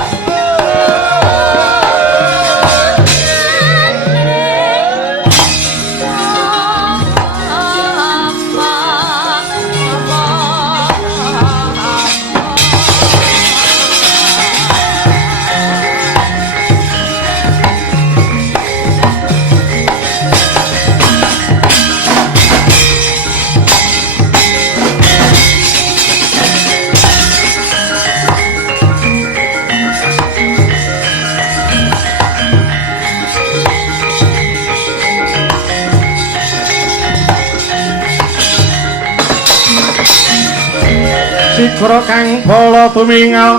Sikra kang bala tumingal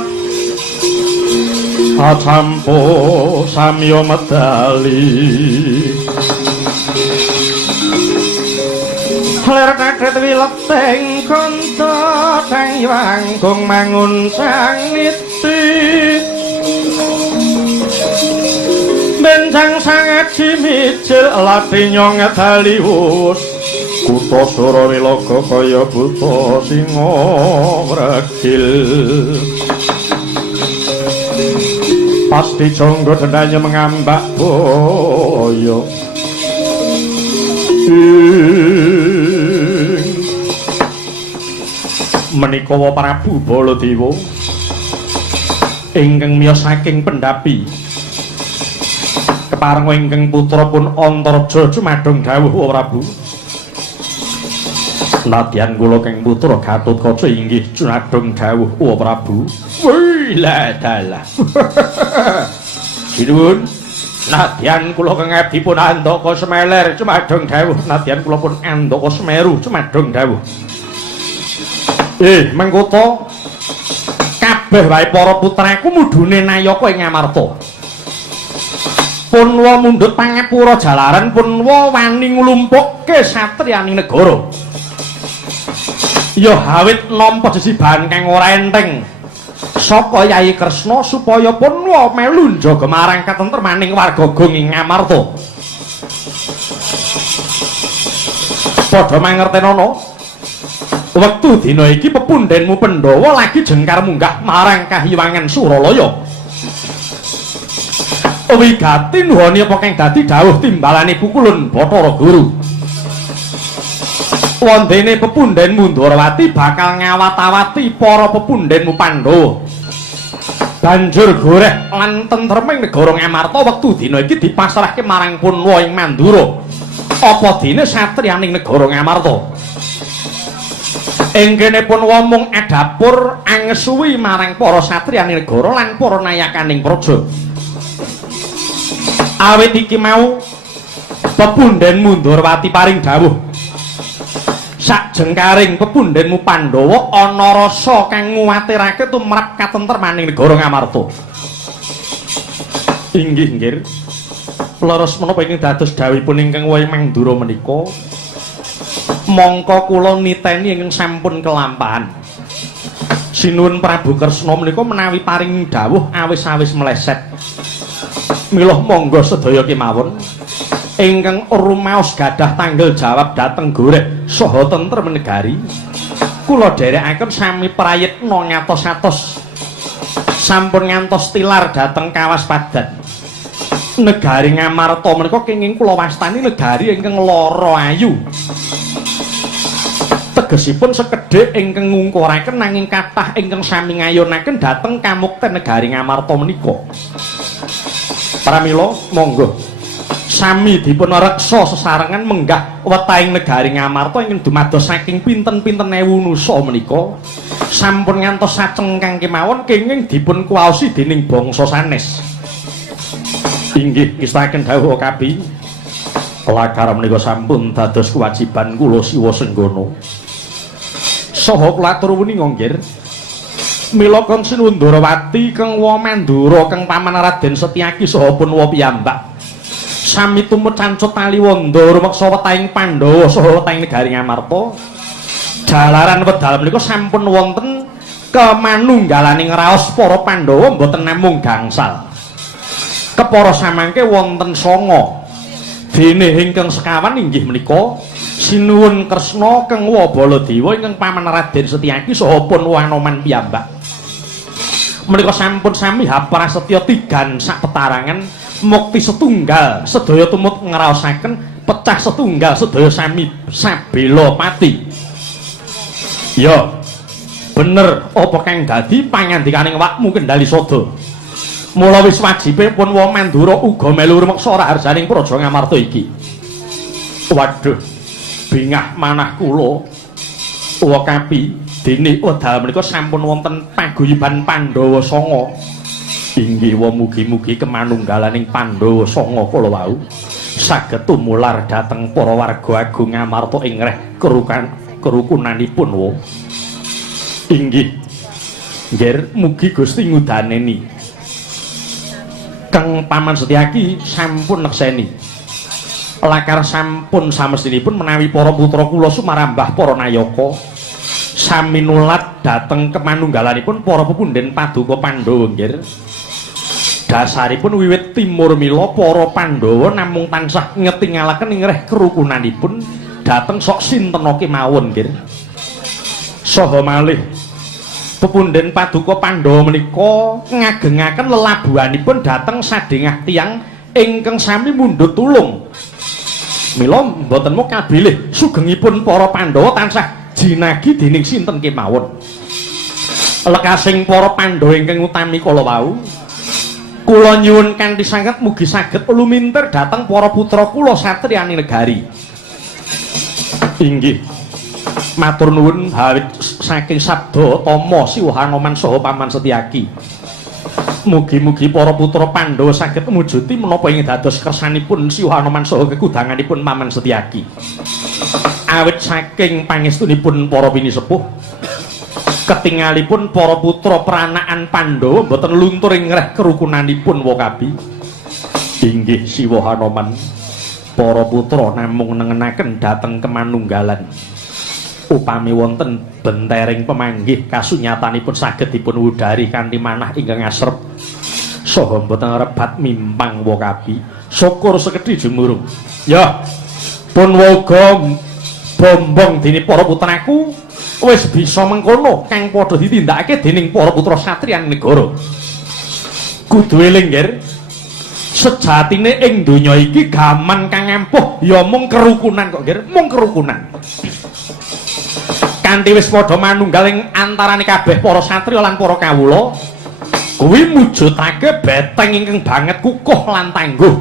acampo samya medali ler kakret wileteng kanta kang wanggung mangun sang niti benjang sangat cimicil lati nyong daliwus Kutha Surawilaga kaya buta singa regil pasti jangga dendanya mengambak boyo menika Prabu Baladewa ingkang miyos saking pendapi keparenga ingkang putra pun Antarja cumadung dawuh Prabu nadyan kula kang putra Gatotkaca inggih cunadung dawuh Prabu. Wih la dalah. Sinuwun nadyan kula kang abdi pun Andaka Semeler cumadung dawuh nadyan kula pun Andaka Semeru cumadung dawuh. Mengkoto kabeh wae para putraku mudune Nayaka ing Ngamarta. Punwa mundhut pangapura jalaran punwa wani nglumpukke satriyaning negara. Ya hawit nampa jesibahan kang ora enteng saka Yayi Kresna supaya punwa melu njaga marang katentremaning warga Gong ing Ngamarta. Padha mangertenana wektu dina iki pepundhenmu Pandhawa lagi jengkar munggah marang Kahiwangan Suralaya. Wigati nuhoni apa kang dadi dawuh timbalane pukulun Bathara Guru. Wondene pepundhenmu Ndarawati bakal ngawat-awati para pepundhenmu Pandhawa. Banjur goreh lan tentreming negara Ngamarta wektu dina iki dipasrahke marang Punwa ing Mandura. Apa dene satriyaning negara Ngamarta. Enggene Punwa mung adapur angesuwi marang para satriyaning negara lan para nayakaning praja. Awit iki mau pepundhenmu Ndarawati paring dawuh sajengkaring pepundhenmu Pandhawa ana rasa kang nguwatirake tumrap katentremaning negara Ngamarta. Inggih nggih. Leres menapa ingkang dados dawuhipun ingkang Wayi Mandura menika? Mongko kula niteni ingkang sampun kelampahan. Sinuwun Prabu Kresna menika menawi paring dawuh awis-awis meleset. Mila monggo sedaya kemawon ingkang rumaos gadah tanggel jawab dhateng goreh saha tentrem negari kula dherekaken sami prayitna ngatos-atos sampun ngantos tilar dhateng kawaspadan negari Ngamarta menika kenging kula wastani negari ingkang lara ayu tegesipun sekedhik ingkang ngungkuraken nanging kathah ingkang sami ngayonaken dhateng kamukten negari Ngamarta menika. Pramila monggo sami dipun reksa sesarengan menggah wetahing negari Ngamarta ingkang dumados saking pinten-pinten ewu nusa menika sampun ngantos sacengkang kemawon kenging dipun kuwaosi dening bangsa sanes. Inggih ngestaken dawuh kabi lakar menika sampun dados kewajiban kula Siwa Senggana. Saha kula atur wuni nggih. Mila kang Sinuwun Ndarawati kang Wa Mandura kang paman Raden Setyaki saha Punwa piyambak sami tumut cancut tali wanda rumeksa wetahing Pandhawa saha wetahing negari Ngamarta. Jalaran wedal menika sampun wonten kemanunggalaning raos para Pandhawa mboten namung gangsal. Kepara samangke wonten 9. Dene ingkang sekawan inggih menika Sinuwun Kresna Kang Baladewa ingkang paman Raden Setyaki saha pun Wanoman piyambak. Menika sampun sami haprasetya tigan sak petarangan mukti setunggal sedaya tumut ngraosaken pecah setunggal sedaya sami sabela pati. Ya, bener apa kang dadi pangandikaning awakmu Kendali Sada. Mula wis wajibe pun Wa Mandura uga melu rumeksa raharjaning praja Ngamarta iki. Waduh, bingah manah kula. Wa kapi dene wedal menika sampun wonten paguyuban Pandhawa Sanga. Inggih wa mugi-mugi kemanunggalaning Pandhawa Sanga kala wau saged tumular dhateng para warga agung Ngamarta ing reh kerukunanipun wa. Inggih. Nggih mugi Gusti ngudaneni. Kang Paman Setyaki sampun nekseni. Lakar sampun samestinipun menawi para putra kula sumarambah para nayaka sami nulat dhateng kemanunggalanipun para pepundhen Paduka Pandhawa nggih. Dasaripun wiwit timur mila para Pandhawa namung tansah ngetingalaken ing reh kerukunanipun dhateng sok sinten kemawon nggih. Saha malih pepundhen Paduka Pandhawa menika ngagengaken lelabuhanipun dhateng sadengah tiyang ingkang sami mundhut tulung. Mila mboten mung kabilih sugengipun para Pandhawa tansah jinagi dening sinten kemawon. Lekasing para Pandhawa ingkang utami kala wau kula nyuwun kanthi sanget mugi saged lumintir dhateng para putra kula satriyane negari. Inggih. Matur nuwun hawit saking sabda Tama Siwa Hanoman saha Paman Setyaki. Mugi-mugi para putra Pandhawa saged mujuti menapa ingkang dados kersanipun Siwa Hanoman saha kekudanganipun Paman Setyaki. Awit saking pangestunipun para pinisepuh ketingalipun para putra peranakan Pandhawa boten luntur ing reh kerukunanipun Wakabi. Inggih Siwa Hanoman, para putra namung nengenaken dhateng kemanunggalan. Upami wonten bentering pemanggih kasunyatanipun saged dipun wudari kanthi manah ingkang asrep saha boten rebat mimpang Wakabi. Syukur sekedhi jumurung. Ya, pun waga bombong dene para putraku wis bisa mengkono kang padha ditindakake dening para putra satriyan negara. Kudu eling nggih, sejatine ing donya iki gaman kang empuh ya mung kerukunan kok nggih, mung kerukunan. Kanthi wis padha manunggal ing antarane kabeh para satriya lan para kawula, kuwi mujudake beteng ingkang banget kukuh lan tangguh.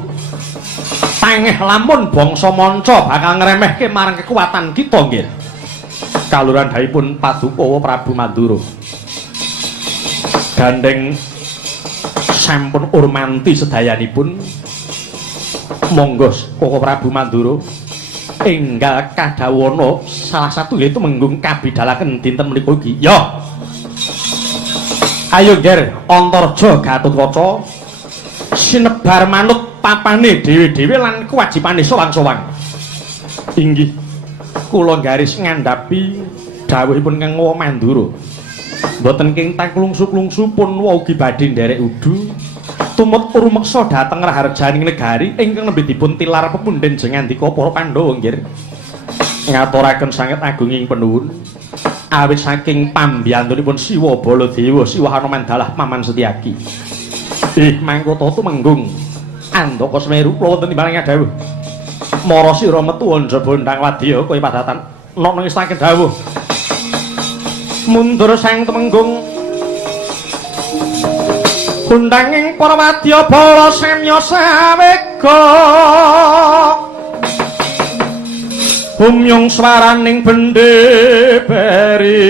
Tangeh lamun bangsa manca bakal ngremehke marang kekuatan kita nggih. Kalurandhaipun Paduka Prabu Mandura. Gandeng sampun urmanti sedayanipun. Monggo Koko Prabu Mandura enggal kadawana salah satu yaitu menggung kabidalaken dinten menika iki. Ya. Ayo Nger, Antarja Gatotkaca sinebar manut papane dhewe-dhewe lan kewajibane sowang-sowang. Inggih. Kula garis ngandhapi dawuhipun Kang Mandura. Mboten kengtang klungsu-klungsu pun ugi badhe nderek udu tumut rumeksa dhateng raharjaning negari ingkang nembe dipun tilar pepundhen jengandika para Pandhawa nggih. Ngaturaken sanget agunging penuwun awit saking pambiyantunipun Siwa Baladewa Siwa Hanoman dalah Paman Setyaki. Mangkota tumenggung Andaka Semeru kula wonten timbaling dawuh. Mara sira metu njaba ndang wadya kowe padatan nok ngisake dawuh. Mundur sang temenggung undanging para wadya bala samya sawega. Bumyung swaraning bendhe beri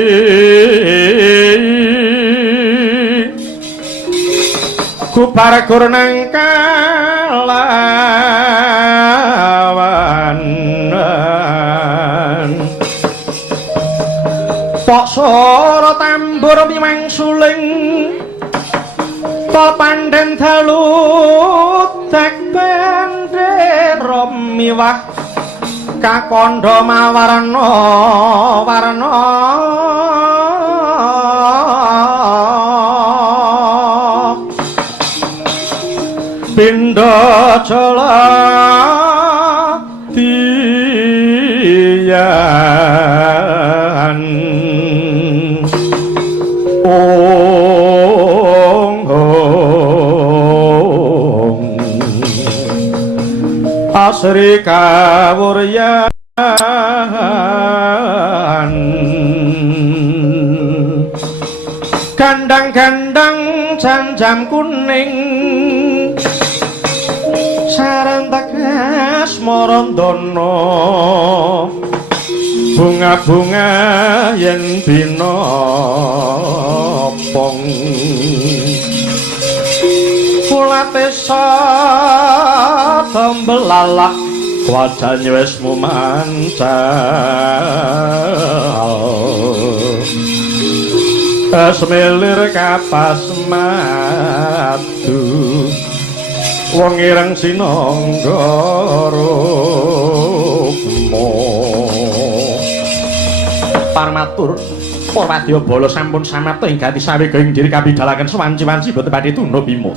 kubar gurnang kalawan pok sora tambur miwang suling papandhen dalu tek bendera miwah kakandha mawarna warna pindha jala diya asri kawuryan gandang-gandang jam-jam kuning sarentek asmarandana bunga-bunga yen binopong kulatesa tembelalak wajane wis mumancal semelir kapas madu wong ireng sinanggara parmatur Purwadya Bala sampun samapta ing ganti sawega ing diri kabidalaken sawanci-wanci boten badhe tundha bima.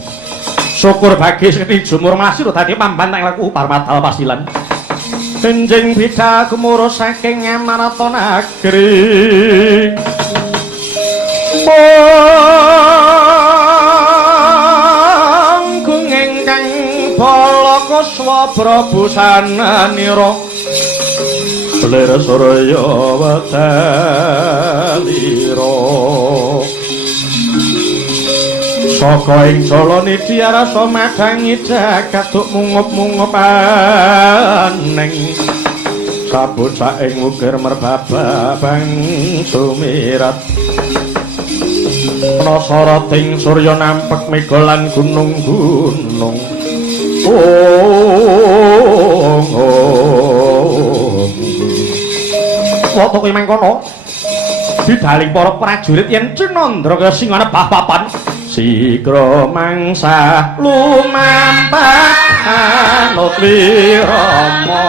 Syukur bagi sekti jumur masir dadi pambantang laku parmatal pasilan. Enjing bidal gumura saking Amarata Nagri. Panggung ingkang bala kuswa prabusananira. Lir Surya Wedalira saka ing Jalanidya rasa madangi jagat mungup-mungup aning sabocah ing wukir merbabang sumirat nasarating surya nampek mega lan gunung-gunung Wata kuwi mangkono didaling para prajurit yen Cinandra Singana bah-papan sigra mangsa lumampah anut wirama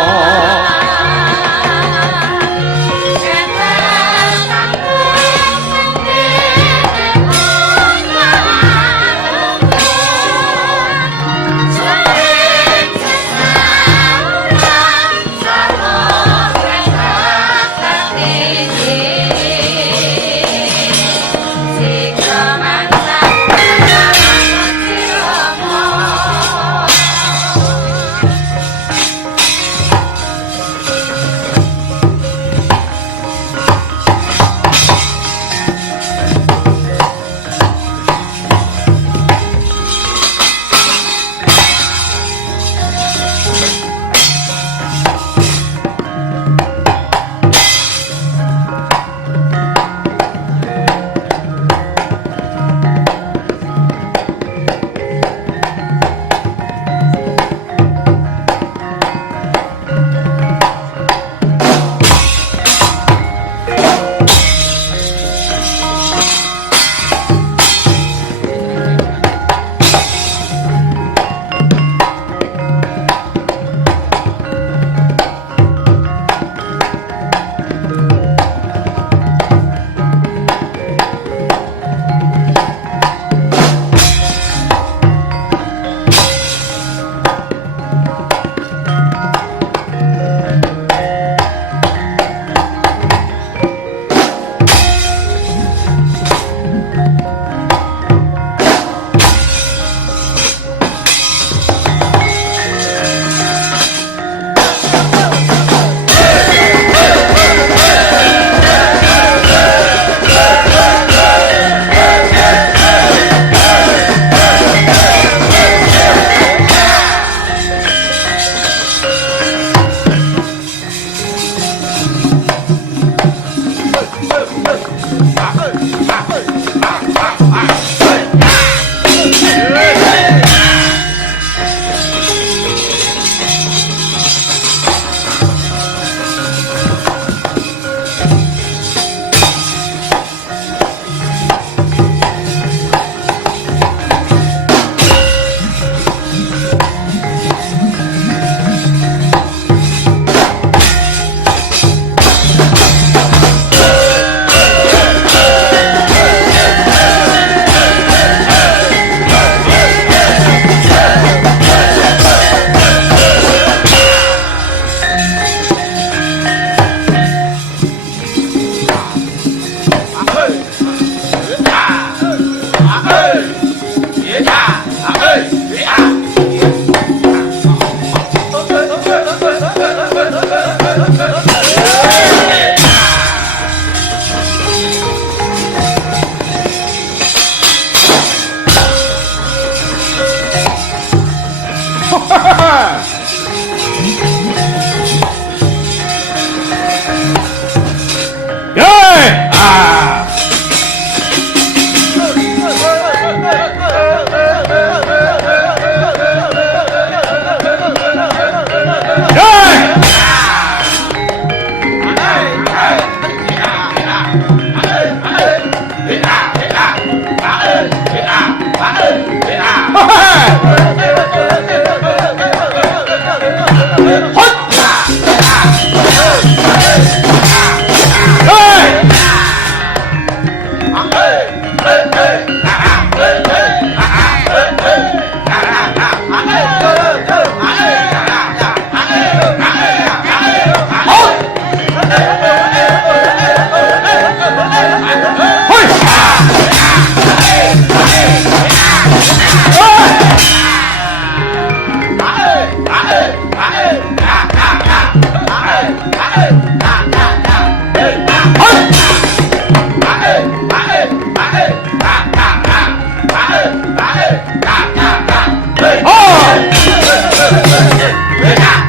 เ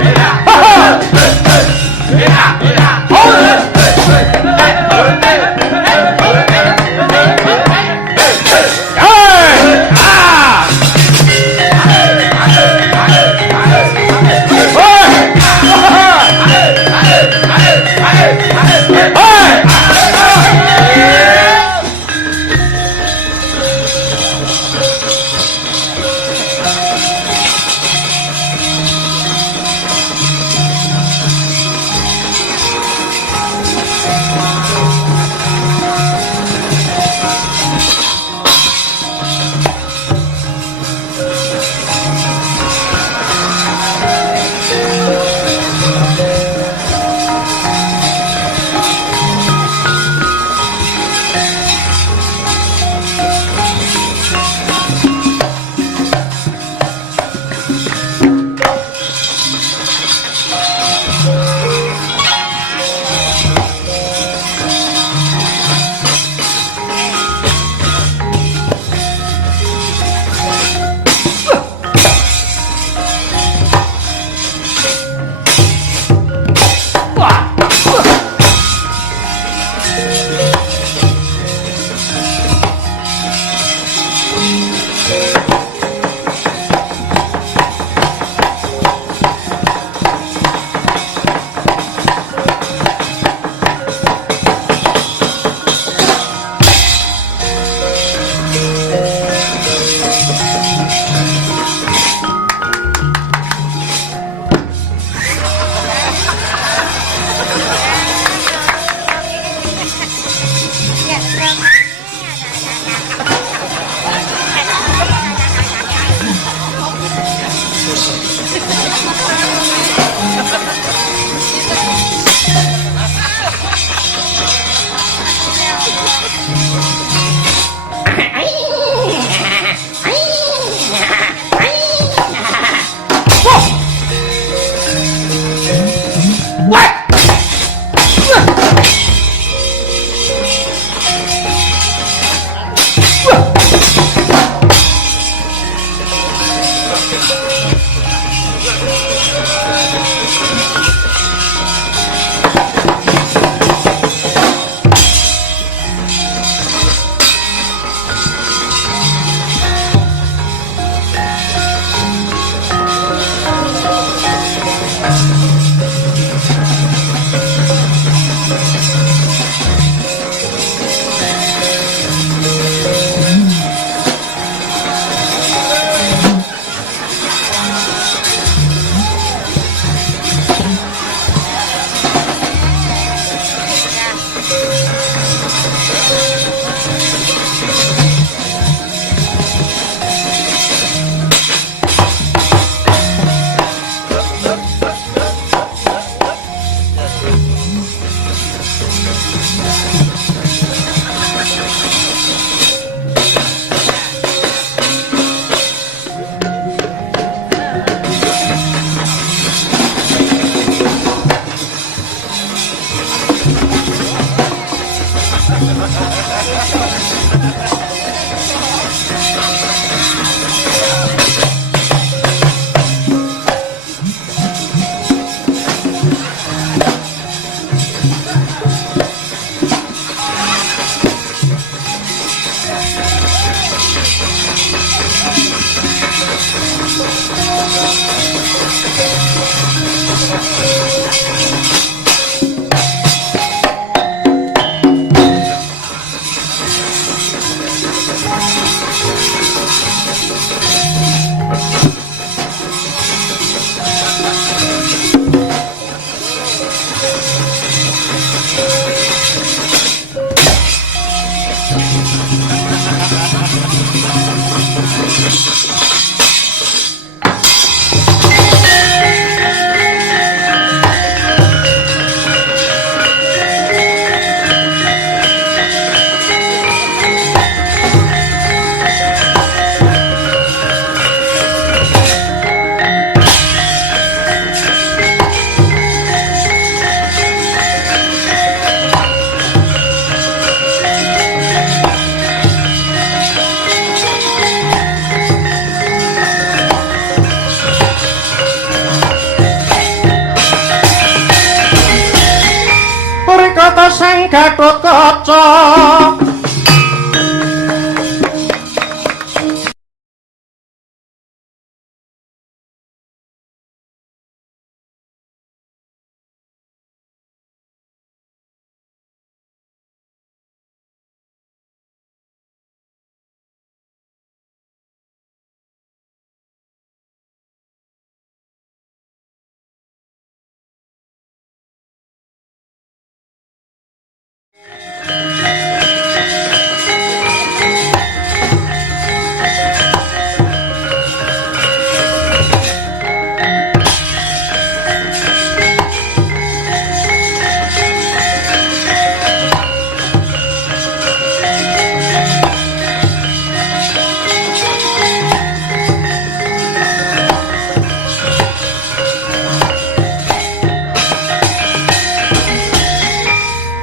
Rikata sang Gatotkaca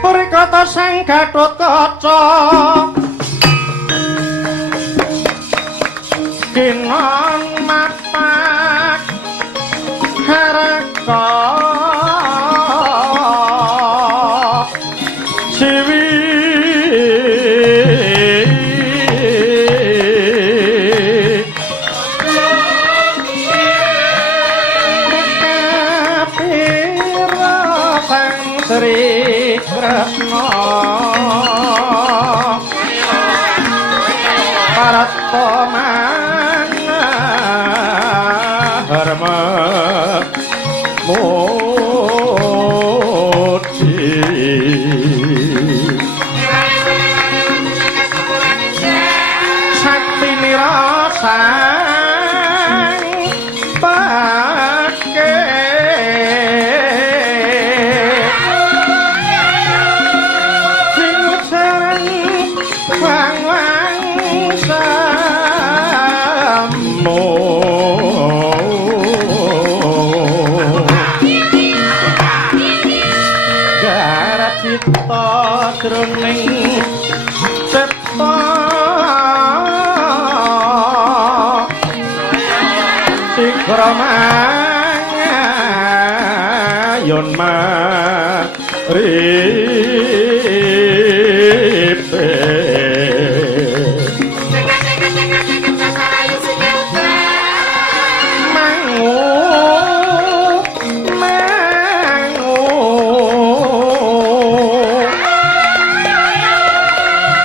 Rikata sang Gatotkaca kinon mapak haraka siwi kapira sang Sri Kresna Paratomana Harma Moti Sakti Nirasang Pake Jroning cipta sikramangayon maripe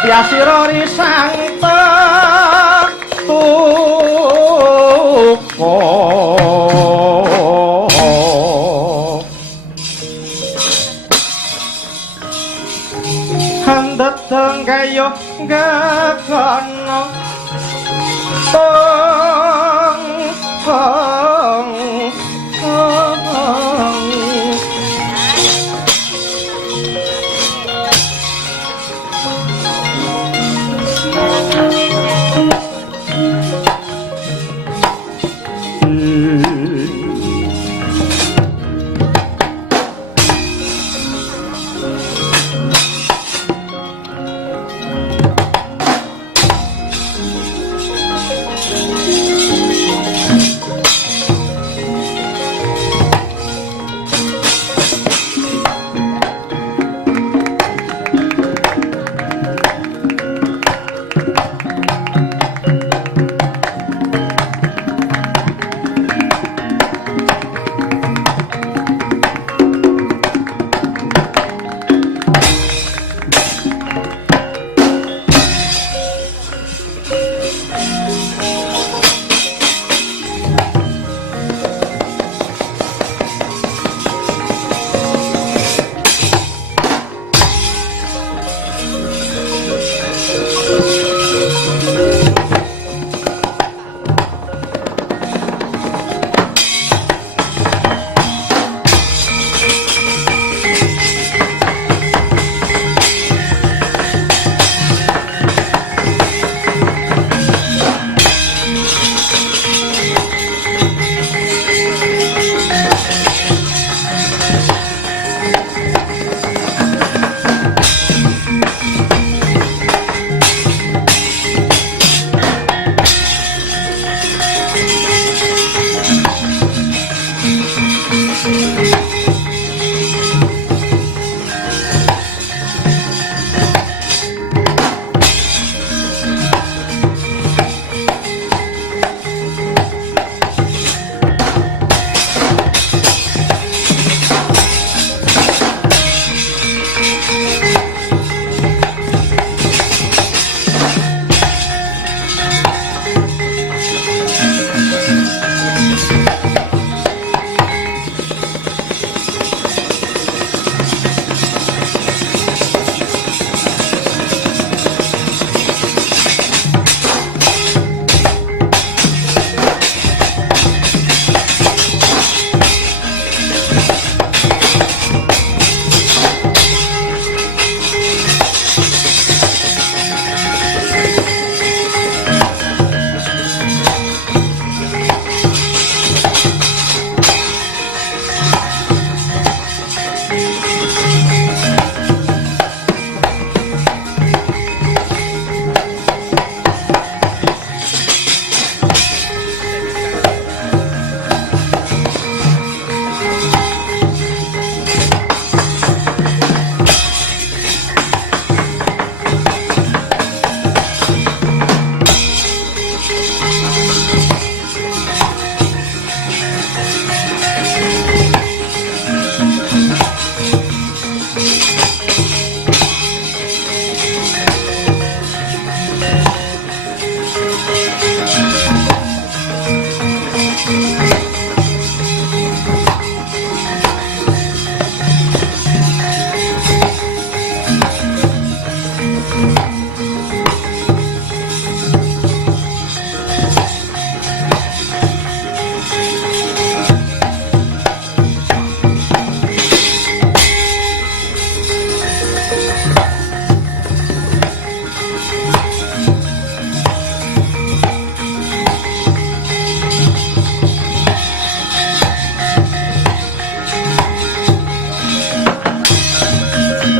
Yasira risang tuko handhet tenggayo gakono tong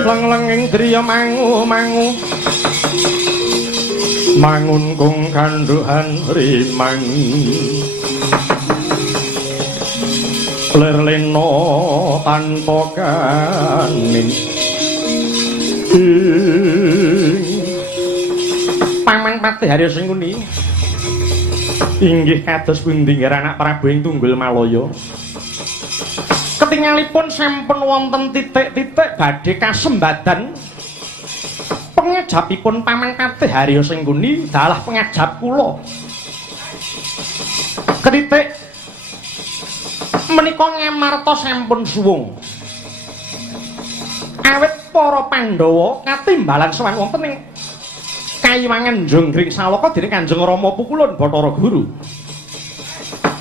leng-lenging driya mangu-mangu mangun kung kanduhan rimang lerleno tanpa kaning Paman Patih Haryo Sengkuni inggih kados pundi anak Prabu ing Tunggul Malaya ketingalipun sampun wonten titik-titik badhe kasembadan pengajapipun Paman Patih Haryo Sengkuni dalah pengajap kula ketitik menika Ngamarta sampun suwung awit para Pandhawa katimbalan sowan wonten ing Kayiwangan Jonggring Saloka dening Kanjeng Rama Pukulun Bathara Guru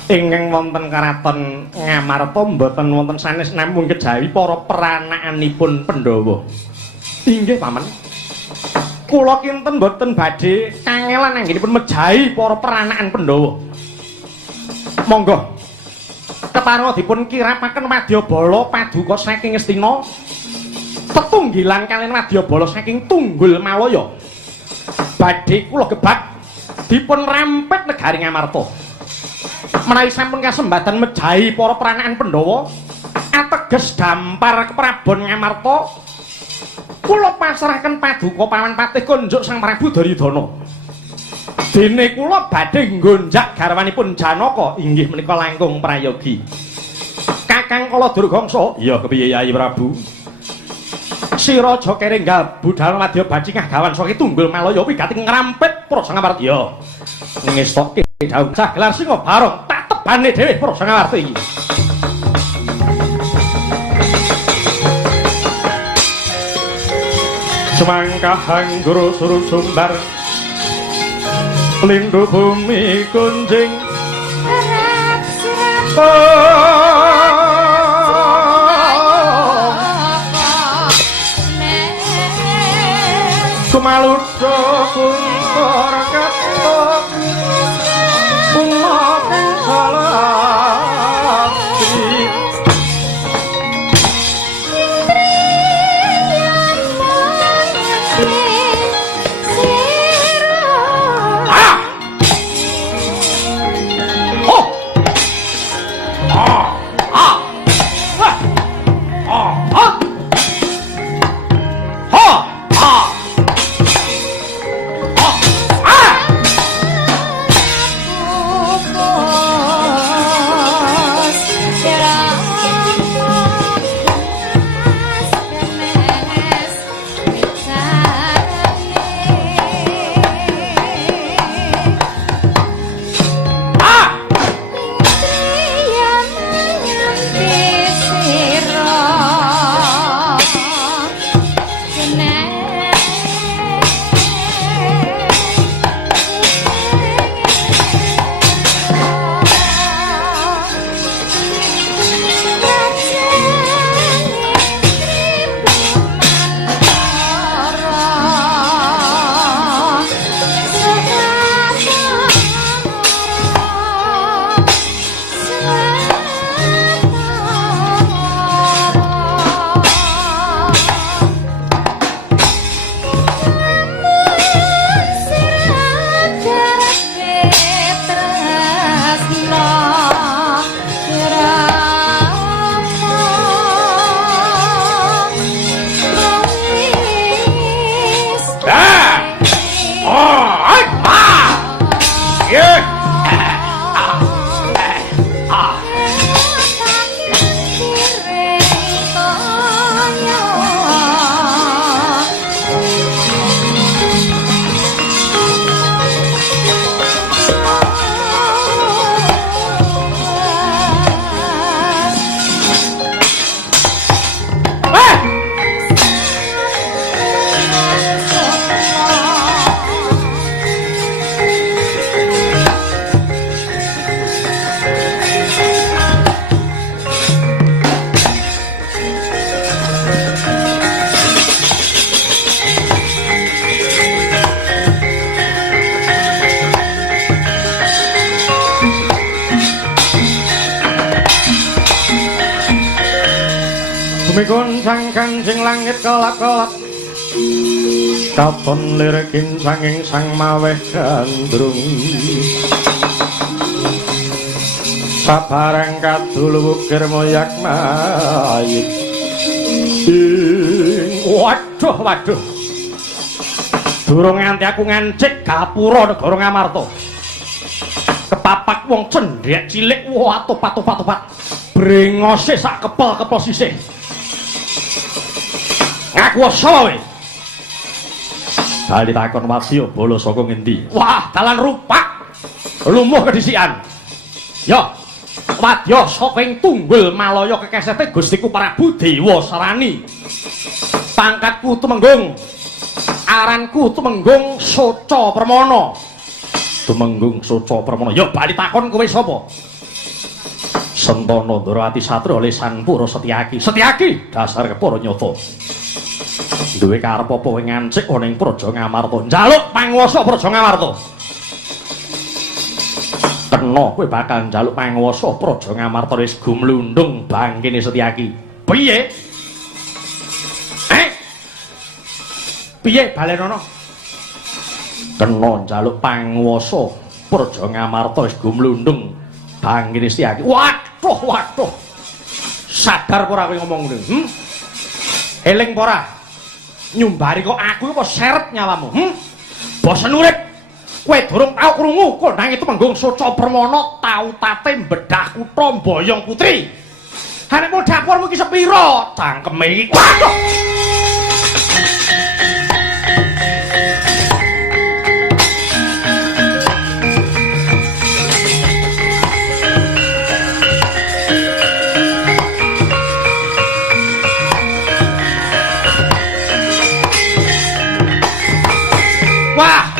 ingkang wonten karaton Ngamarta mboten wonten sanes namung kejawi para peranakanipun Pandhawa inggih paman kula kinten mboten badhe kangelan anggenipun mejahi para peranakan Pandhawa monggo kepareng dipun kirapaken wadyabala paduka saking Astina tetunggilan kaliyan wadyabala saking Tunggul Malaya badhe kula gebak dipun rempet negari Ngamarta menawi sampun kasembadan mejahi para peranakan Pandhawa ateges dampar keprabon Ngamarta kula pasrahaken paduka Paman Patih Kunjuk Sang Prabu Duryudana dene kula badhe nggonjak garwanipun Janaka inggih menika langkung prayogi Kakang Kala Durgangsa iya kepiye Yai Prabu Sira aja kerenggal budal wadya bajingah gawan saka Tunggul Malaya wigati ngrampit Praja Ngamarta ya ngestokke dawuh cah gelar singa barong tak tebane dhewe Praja Ngamarta iki Semangka hangguru suruh sumbar Lindu bumi kunjing Kumaludo kuntor kato Kumakan salati Tumikun sang Kanjeng langit kelap-kelap katon lirikin sanging sang maweh gandrung sabarang kadul wukir moyak mayit waduh durung nganti aku ngancik gapura negara Ngamarta kepapak wong cendhek cilik wah topat brengose sak kepel-kepel sisih ngaku sapa kowe bali takon Wasya bala saka ngendi wah dalan rupak lumuh kedisikan yo wadya saka ing Tunggul Malaya kekesete Gustiku Prabu Dewa Sarani pangkatku tumenggung aranku tumenggung Soca Permana tumenggung Soca Permana yo bali takon kowe sapa Sentana Ndrawati Satria Lesan Pura Setyaki dasar kepara nyata duwe karep apa kowe ngancik ana ing Praja Ngamarta njaluk panguwasa Praja Ngamarta kena kowe bakal njaluk panguwasa Praja Ngamarta wis gumlundung bangkene Setyaki piye piye balenono kena njaluk panguwasa Praja Ngamarta wis gumlundung bangkene Setyaki waduh sadar ora kowe ngomong ngono eling ora nyumbari kok aku apa seret nyawamu bosen urip kowe durung tau krungu kondang itu menggung Soca Permana tau tate mbedah kutha Boyong Putri hanekmu dapurmu iki sepira cangkeme iki waduh wah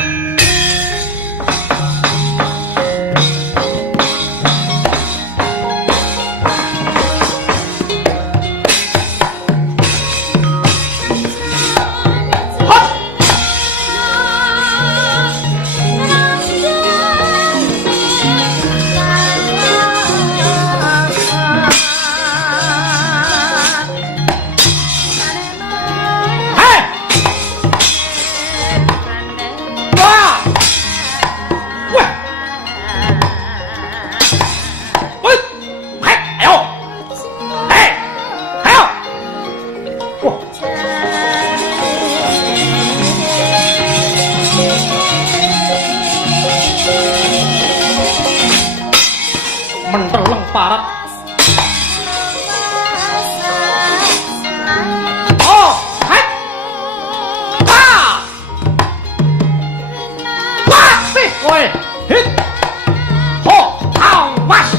menteleng parat oh hai ha wah sih kowe hit ho awas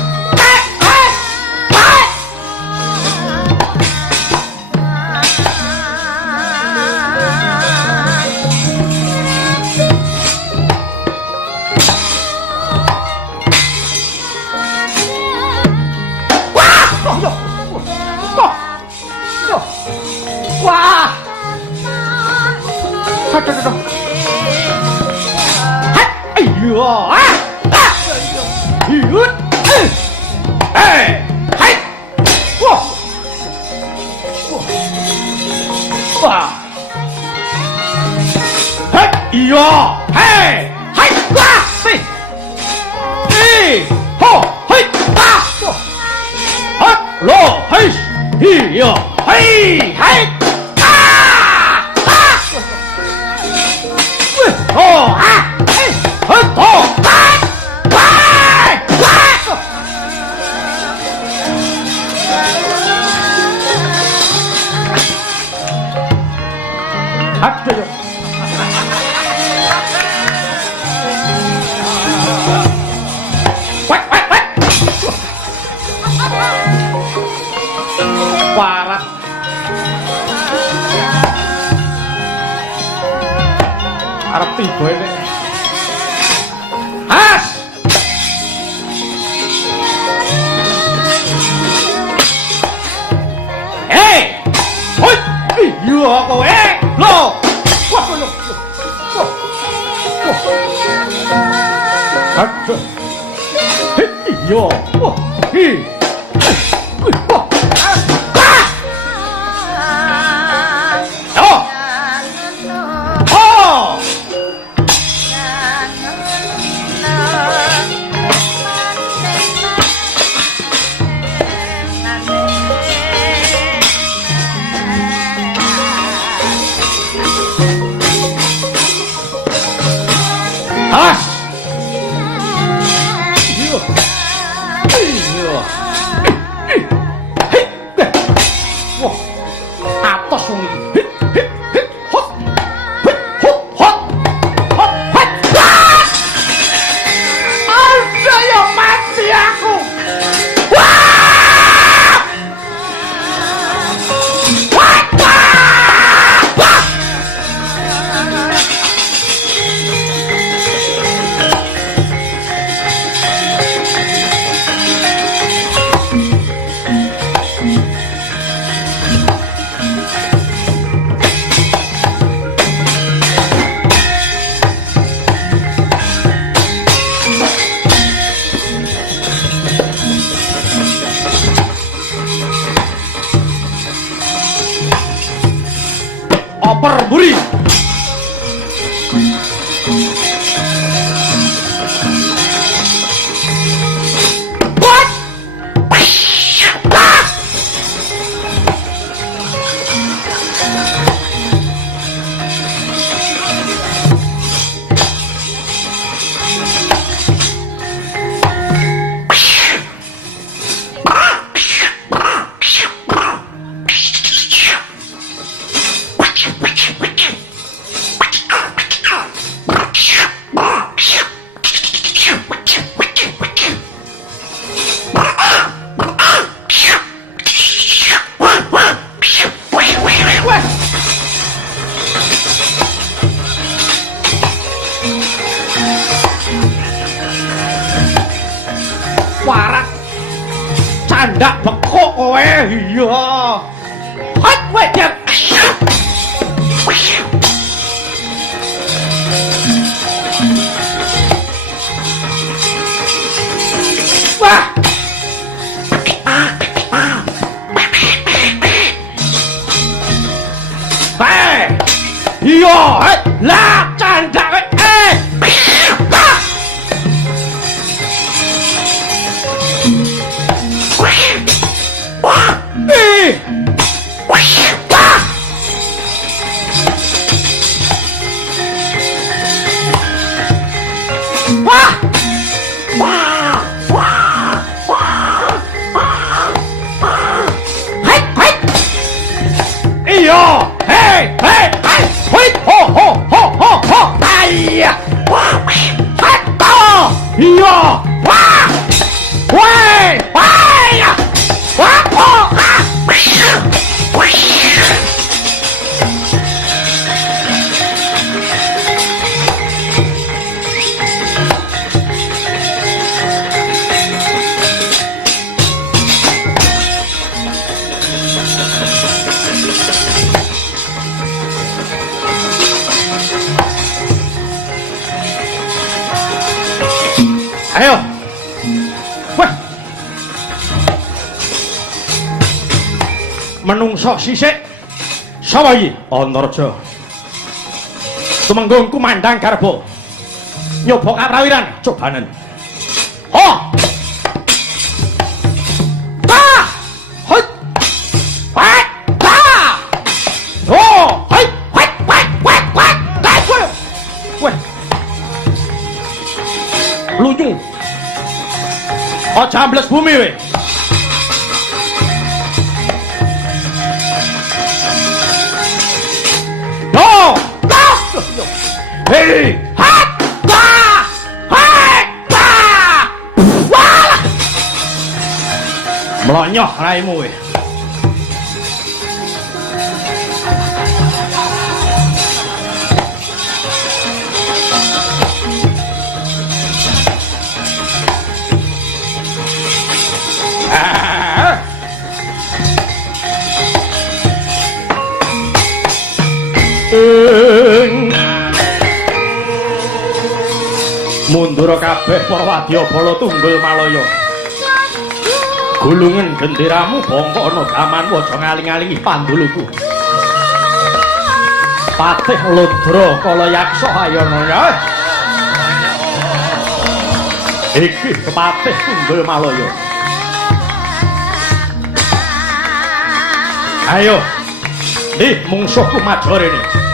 wah aduh ayo yut hai wah wah hai iya hai wah sih ho hai ha lo hai iya hai oh ah oh aduh warat arep tiba ini has hoi iya kowe lho waduh lho aduh iya koper buri. Warak candak bekok kowe iya hot wedek wah hei iya lah candak ayo wah menungso sisik sapa iki Antarja tumenggung kumandang garba nyoba kaprawiran cobanen ho ah hoi wah ah ho hoi wah lucu aja ambles bumi we no hei hat ba hai ba wala melonyoh raimu we mundur kabeh para wadyabala tunggul malaya gulungen genderamu bangka ana gaman waja ngaling-alingi panduluku Patih Ludra Kalayaksa Hayana ya iki kepatih tunggul malaya ayo di mungsuhku maju rene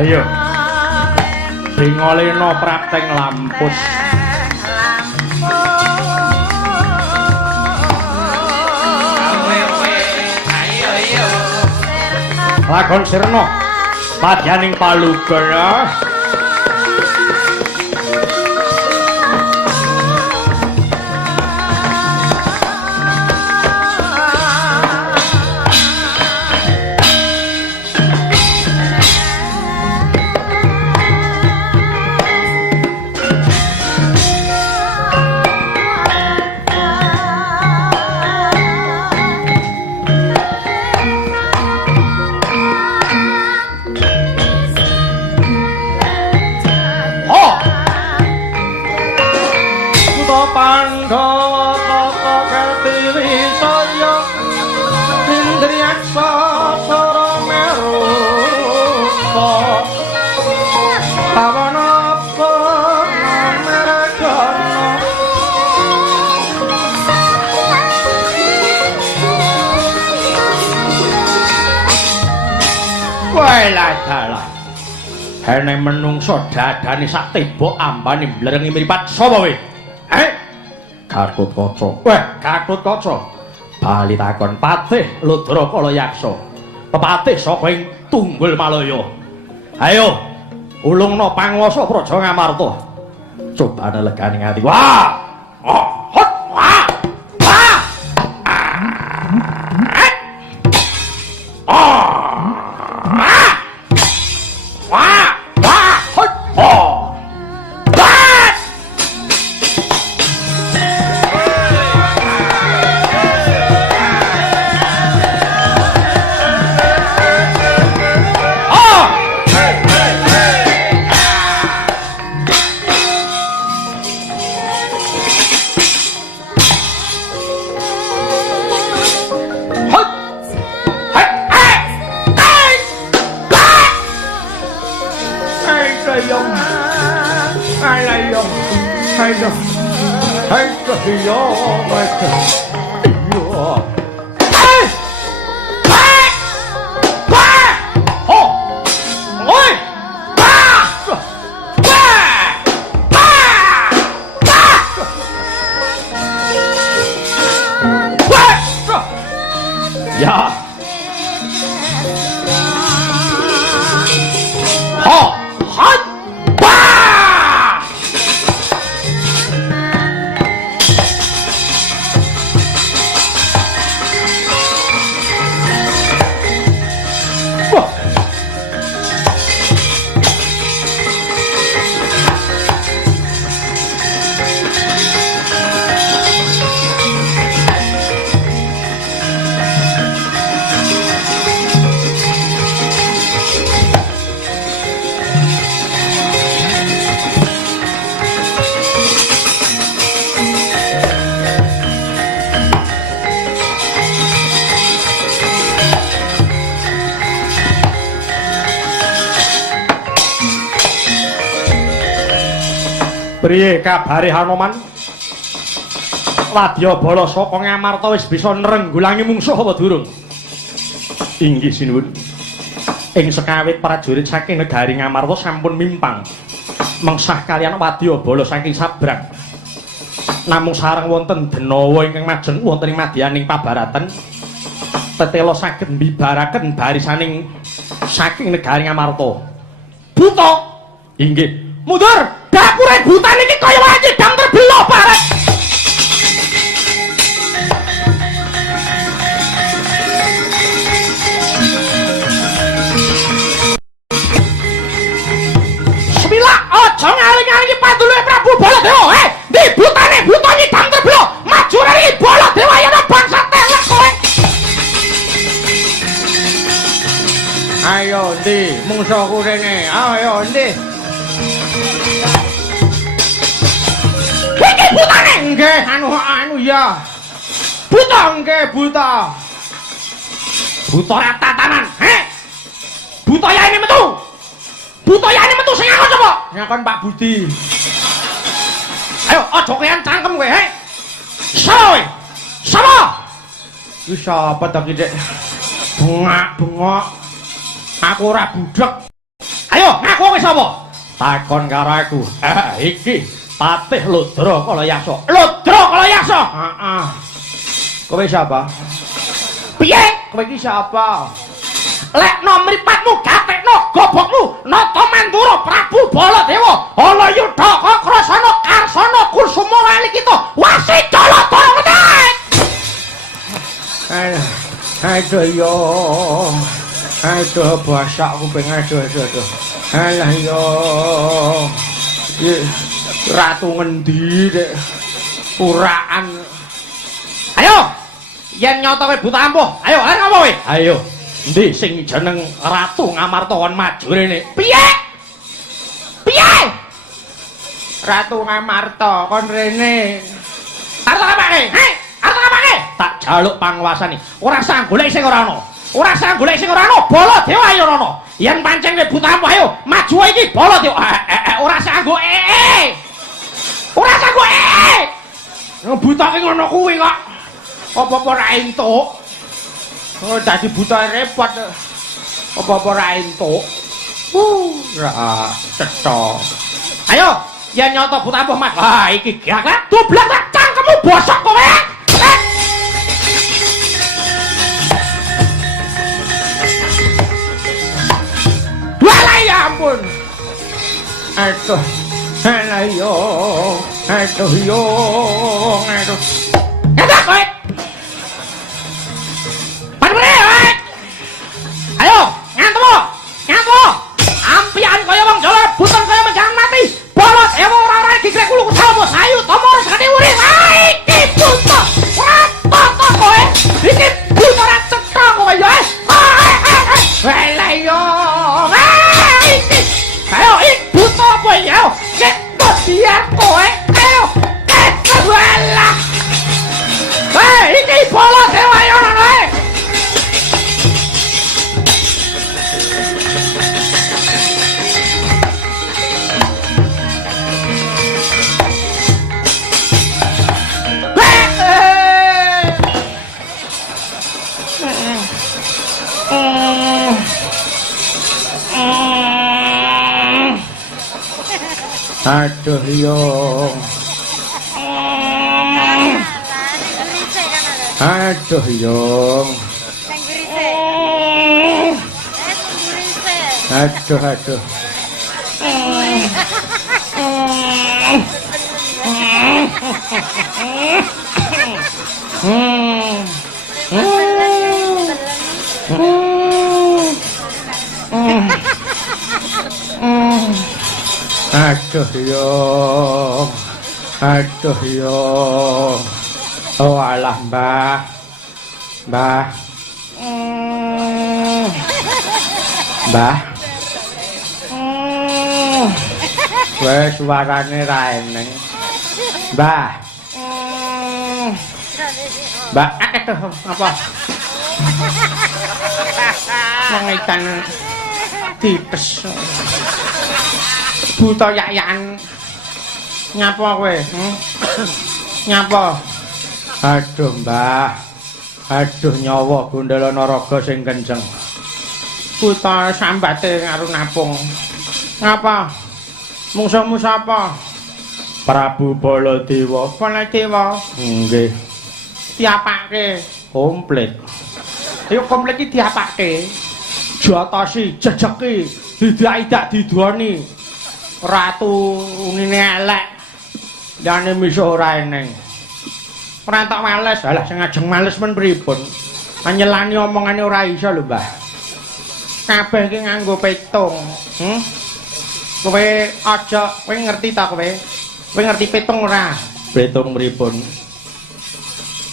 ayo dingoleno prateng lampus lakon sirna padyaning palugara Pandhawa tata kelti wisaya indriyaksa sara meru pawana meregana wae dalah hene menungso dadane sak tibok ambane mblerengi mripat sapa we Gatotkaca. Weh, Gatotkaca. Bali takon Patih Ludra Kalayaksa. Pepatih saka ing Tunggul Malaya. Ayo, ulungna panguwasa Praja Ngamarta. Cobane legane ati. Wah! Hot! Wah! Wah! Wah! Wah! Hot! Oh! Ya. Ha! Hat! Bah! Priye kabare Hanoman? Wadyabala saka Ngamarta wis bisa nrenggulangi mungsuh apa durung? Inggih sinuwun. Ing sekawit prajurit saking negari Ngamarta sampun mimpang mengsah kaliyan wadyabala saking Sabrang. Namung sareng wonten Denawa ingkang majeng wonten ing madyaning Pabaraten tetela saged mbibaraken barisaning saking negari Ngamarta. Buta. Inggih. Mundur. Dapure buta niki kaya wae dang terbelah baret. Semila aja ngaling-alingi panduluke Prabu Baladewa. Ndi butane buta niki dang terbelah. Maju rene Baladewa yen bangsa telek kowe. Ayo ndi mungsuhku rene. Ayo ndi. Butane nggih anu ya. Buta nggih buta. Buta ya tatanan, Buta ya ini metu. Buta ya ini metu sing ngakon sapa? Ngakon Pak Budi. Ayo aja kean cangkem kowe, Soe. Sapa? Ku sapa ta ki, Dik? Bengak-bengok. Aku ora budhek. Ayo ngaku kowe sapa? Takon karo aku. Iki Patih Ludra Kalayaksa. Ludra Kalayaksa. Heeh. Kowe siapa? Piye? Kowe iki siapa? Lekno mripatmu gatekno gobokmu nata mandura Prabu Baladewa. Alayudha Krasana Karsana Kusuma Walikita Wasidala Tarangetek. Aduh yo. Aduh basakku pengen aduh. Alah yo. Ratu ngendi Dek? Uraan. Ayo. Yen nyoto kowe buta ampuh. Ayo, arep apa kowe? Ayo. Endi sing jeneng Ratu Ngamarta kon maju rene? Piye? Piye? Ratu Ngamarta kon rene. Arep apake? Heh, arep apake? Tak jaluk panguwasane. Ora sang golek sing ora ono. Ora sang golek sing ora ono, Baladewa ayo ono. Yen pancen kowe buta ayo maju iki Baladewa. Ora sanggo Ora sanggo buta ki ngono kuwi kok. Apa-apa ra entuk. Oh, dadi buta repot. Apa-apa ra entuk. Ra cetha. Ayo, yen nyoto buta apa Mas? Ah, iki gak doblang tak cangkemmu bosok kowe. Walah ya ampun. Aduh. Alah yo. Aduh yo. Aduh. Enak kowe. Ayo, ngantemu. Ngantemu. Ampian kaya wong Jawa, buton kaya menjang mati. Bolot ewo ora digrek kulo kutamo sayu tomo sakane urip. Iki buta. Ora toto kowe. Iki buta ora cetha kowe yo. Alah yo. Iki. Ayo, iki buta apa yo? Nek biar kowe. Ayo. Walah. Iki bolot ewo yo ngono ae. Aduh yo. Aduh yo. Aduh aduh. Aduh yo. Aduh yo. Oh alah Mbah. Mbah. Mbah. Wes suarane ra eneng. Mbah. Mbah, apa? Mengitan tipes. Buta yak-yakan. Nyapa kowe? Nyapa? Aduh, Mbah. Aduh nyawa Gundala Naraga sing kenceng. Buta sambate karo napung. Ngapa? Mungsa-mungsa apa? Prabu Baladewa. Baladewa? Nggih. Diapake komplit. Ayo komplit iki diapake. Jatosi, jejeki, didak-idak didoni. Ratu unine elek. Dane miso ora eneng. Ora tak males, alah sing ajeng males men pripun. Anyelani omongane ora iso lho, Mbah. Kabeh iki nganggo petung. Kowe aja, kowe ngerti ta kowe? Kowe ngerti petung ora? Petung pripun?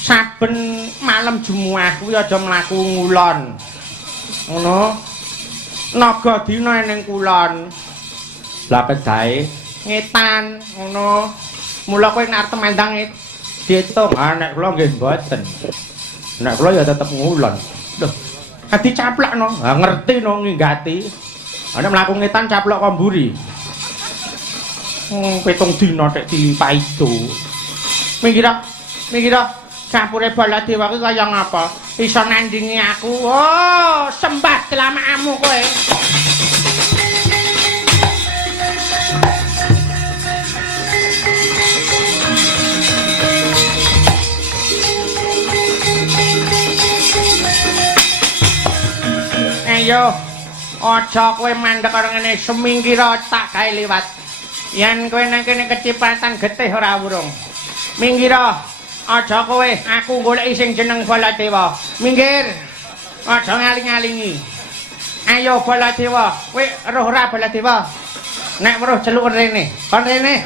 Saben malam Jumat kuwi aja mlaku ngulon. Ngono. Naga dina ning kulon. Lah kedae ngetan ngono. Mula kowe nek arep mandang diitung, nek kula nggih mboten. Nek kula ya tetep ngulon. Lho, adi caplakno. Ha ngerti no nginggati. Nek mlaku ngetan caplok kok mburi. Petung dina tek dipaido. Minggir campure Baladewa ki kaya ngapa? Iso nandingi aku. Oh, sembah selamamu kowe. Ayo, aja kowe mandek karo ngene, semingkira tak gawe liwat. Yen kowe nang kene kecepatan getih ora wurung. Minggir. Aja kowe, aku goleki sing jeneng Baladewa. Minggir. Aja ngaling-alingi. Ayo Baladewa, kowe roh ora Baladewa? Nek weruh celuk rene. Kon rene.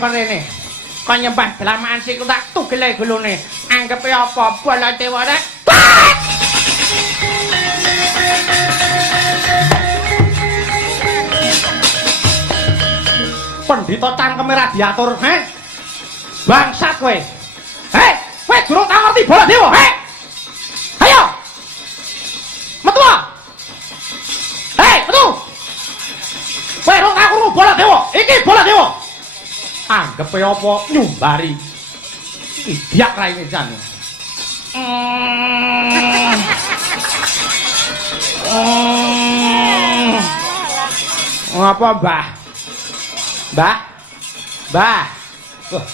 Kon nyembah delamaan siku tak tugele gulune. Anggepe apa Baladewa rek? Pendhita cangkeme radiator, Bangsat kowe. Kowe durung tak ngerti Baladewa, he? Ayo. Metu. Hei, metu. Kowe rong tak krungu Baladewa. Iki Baladewa. Anggepe apa nyumbari. Idiak raine jan. Ngapa, Mbah? Mbah? Mbah. Wah,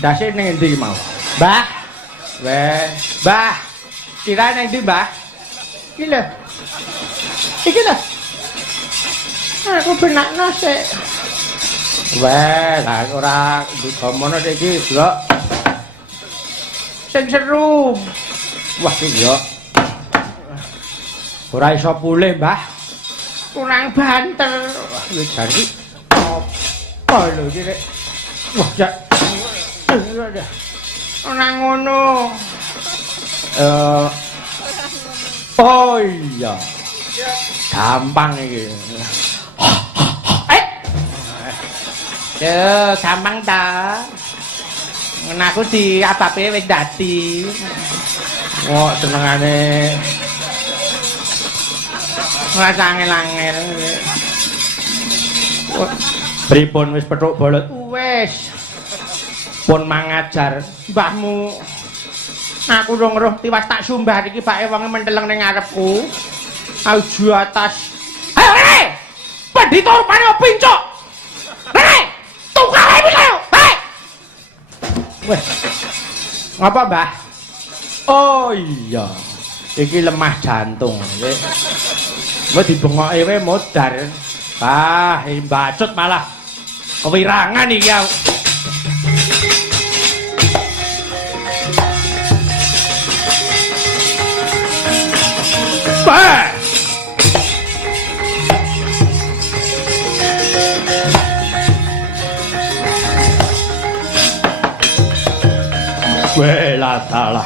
ndase ning endi mau? Mbah. Mbah. Kira ning endi, Mbah? Iki lho. Iki lho. Aku benakno sik. Lah ora digomono iki, Blok. Sing seru. Wah, iya. Ora iso pulih, Mbah. Kurang banter. Wah, wis janji. Apa lho iki rek? Wah, ya. Ora ngono. Oh iya. Gampang iki. Gampang ta. Aku di apape wis dadi. Wah, senengane. Ngrasa angel-angel. Pripun wis petuk bolot? Wis. Pun mangajar mbahmu. Aku dong roh tiwas tak sumbah iki Pak wonge menteleng ning ngarepku. Auju atas. Ayo, Rene! Pendhita rupane pincuk. Rene! Tukar iki lho. Hei! Weh. Ngapa, Mbah? Oh iya. Iki lemah jantung. Mau dibengok ewe modar. Mbacut malah kewirangan iki aku. Bah! Wela dalah.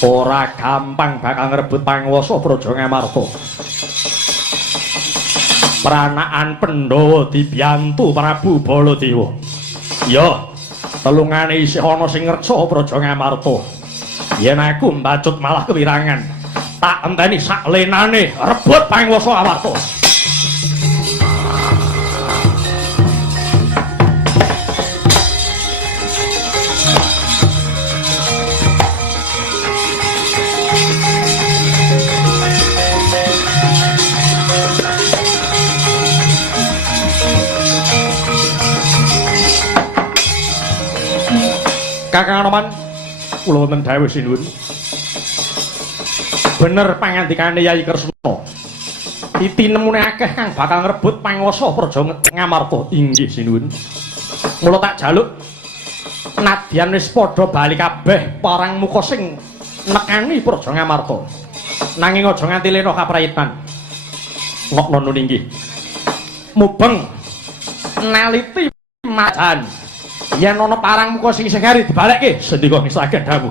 Ora gampang bakal ngrebut panguwasa Praja Ngamarta. Pranaan Pandhawa dibiyantu Prabu Baladewa. Ya, telungane isih ana sing ngreksa Praja Ngamarta. Yen aku mbacut malah kewirangan, tak enteni saklenane rebut panguwasa Amarta. Kakang Anoman, kula wonten dawuh sinuwun. Bener pangandikane Yayi Kresna. Itinemune akeh kang bakal ngrebut panguwasa Praja Ngamarta. Inggih sinuwun. Mula tak jaluk nadyan wis padha bali kabeh parang muka sing nekani Praja Ngamarta. Nanging aja nganti lena kaprayitan. Ngokno nun inggih. Mubeng naliti macan. Yen ana parang muka sing sengari dibalekke sendika ngisake dawuh.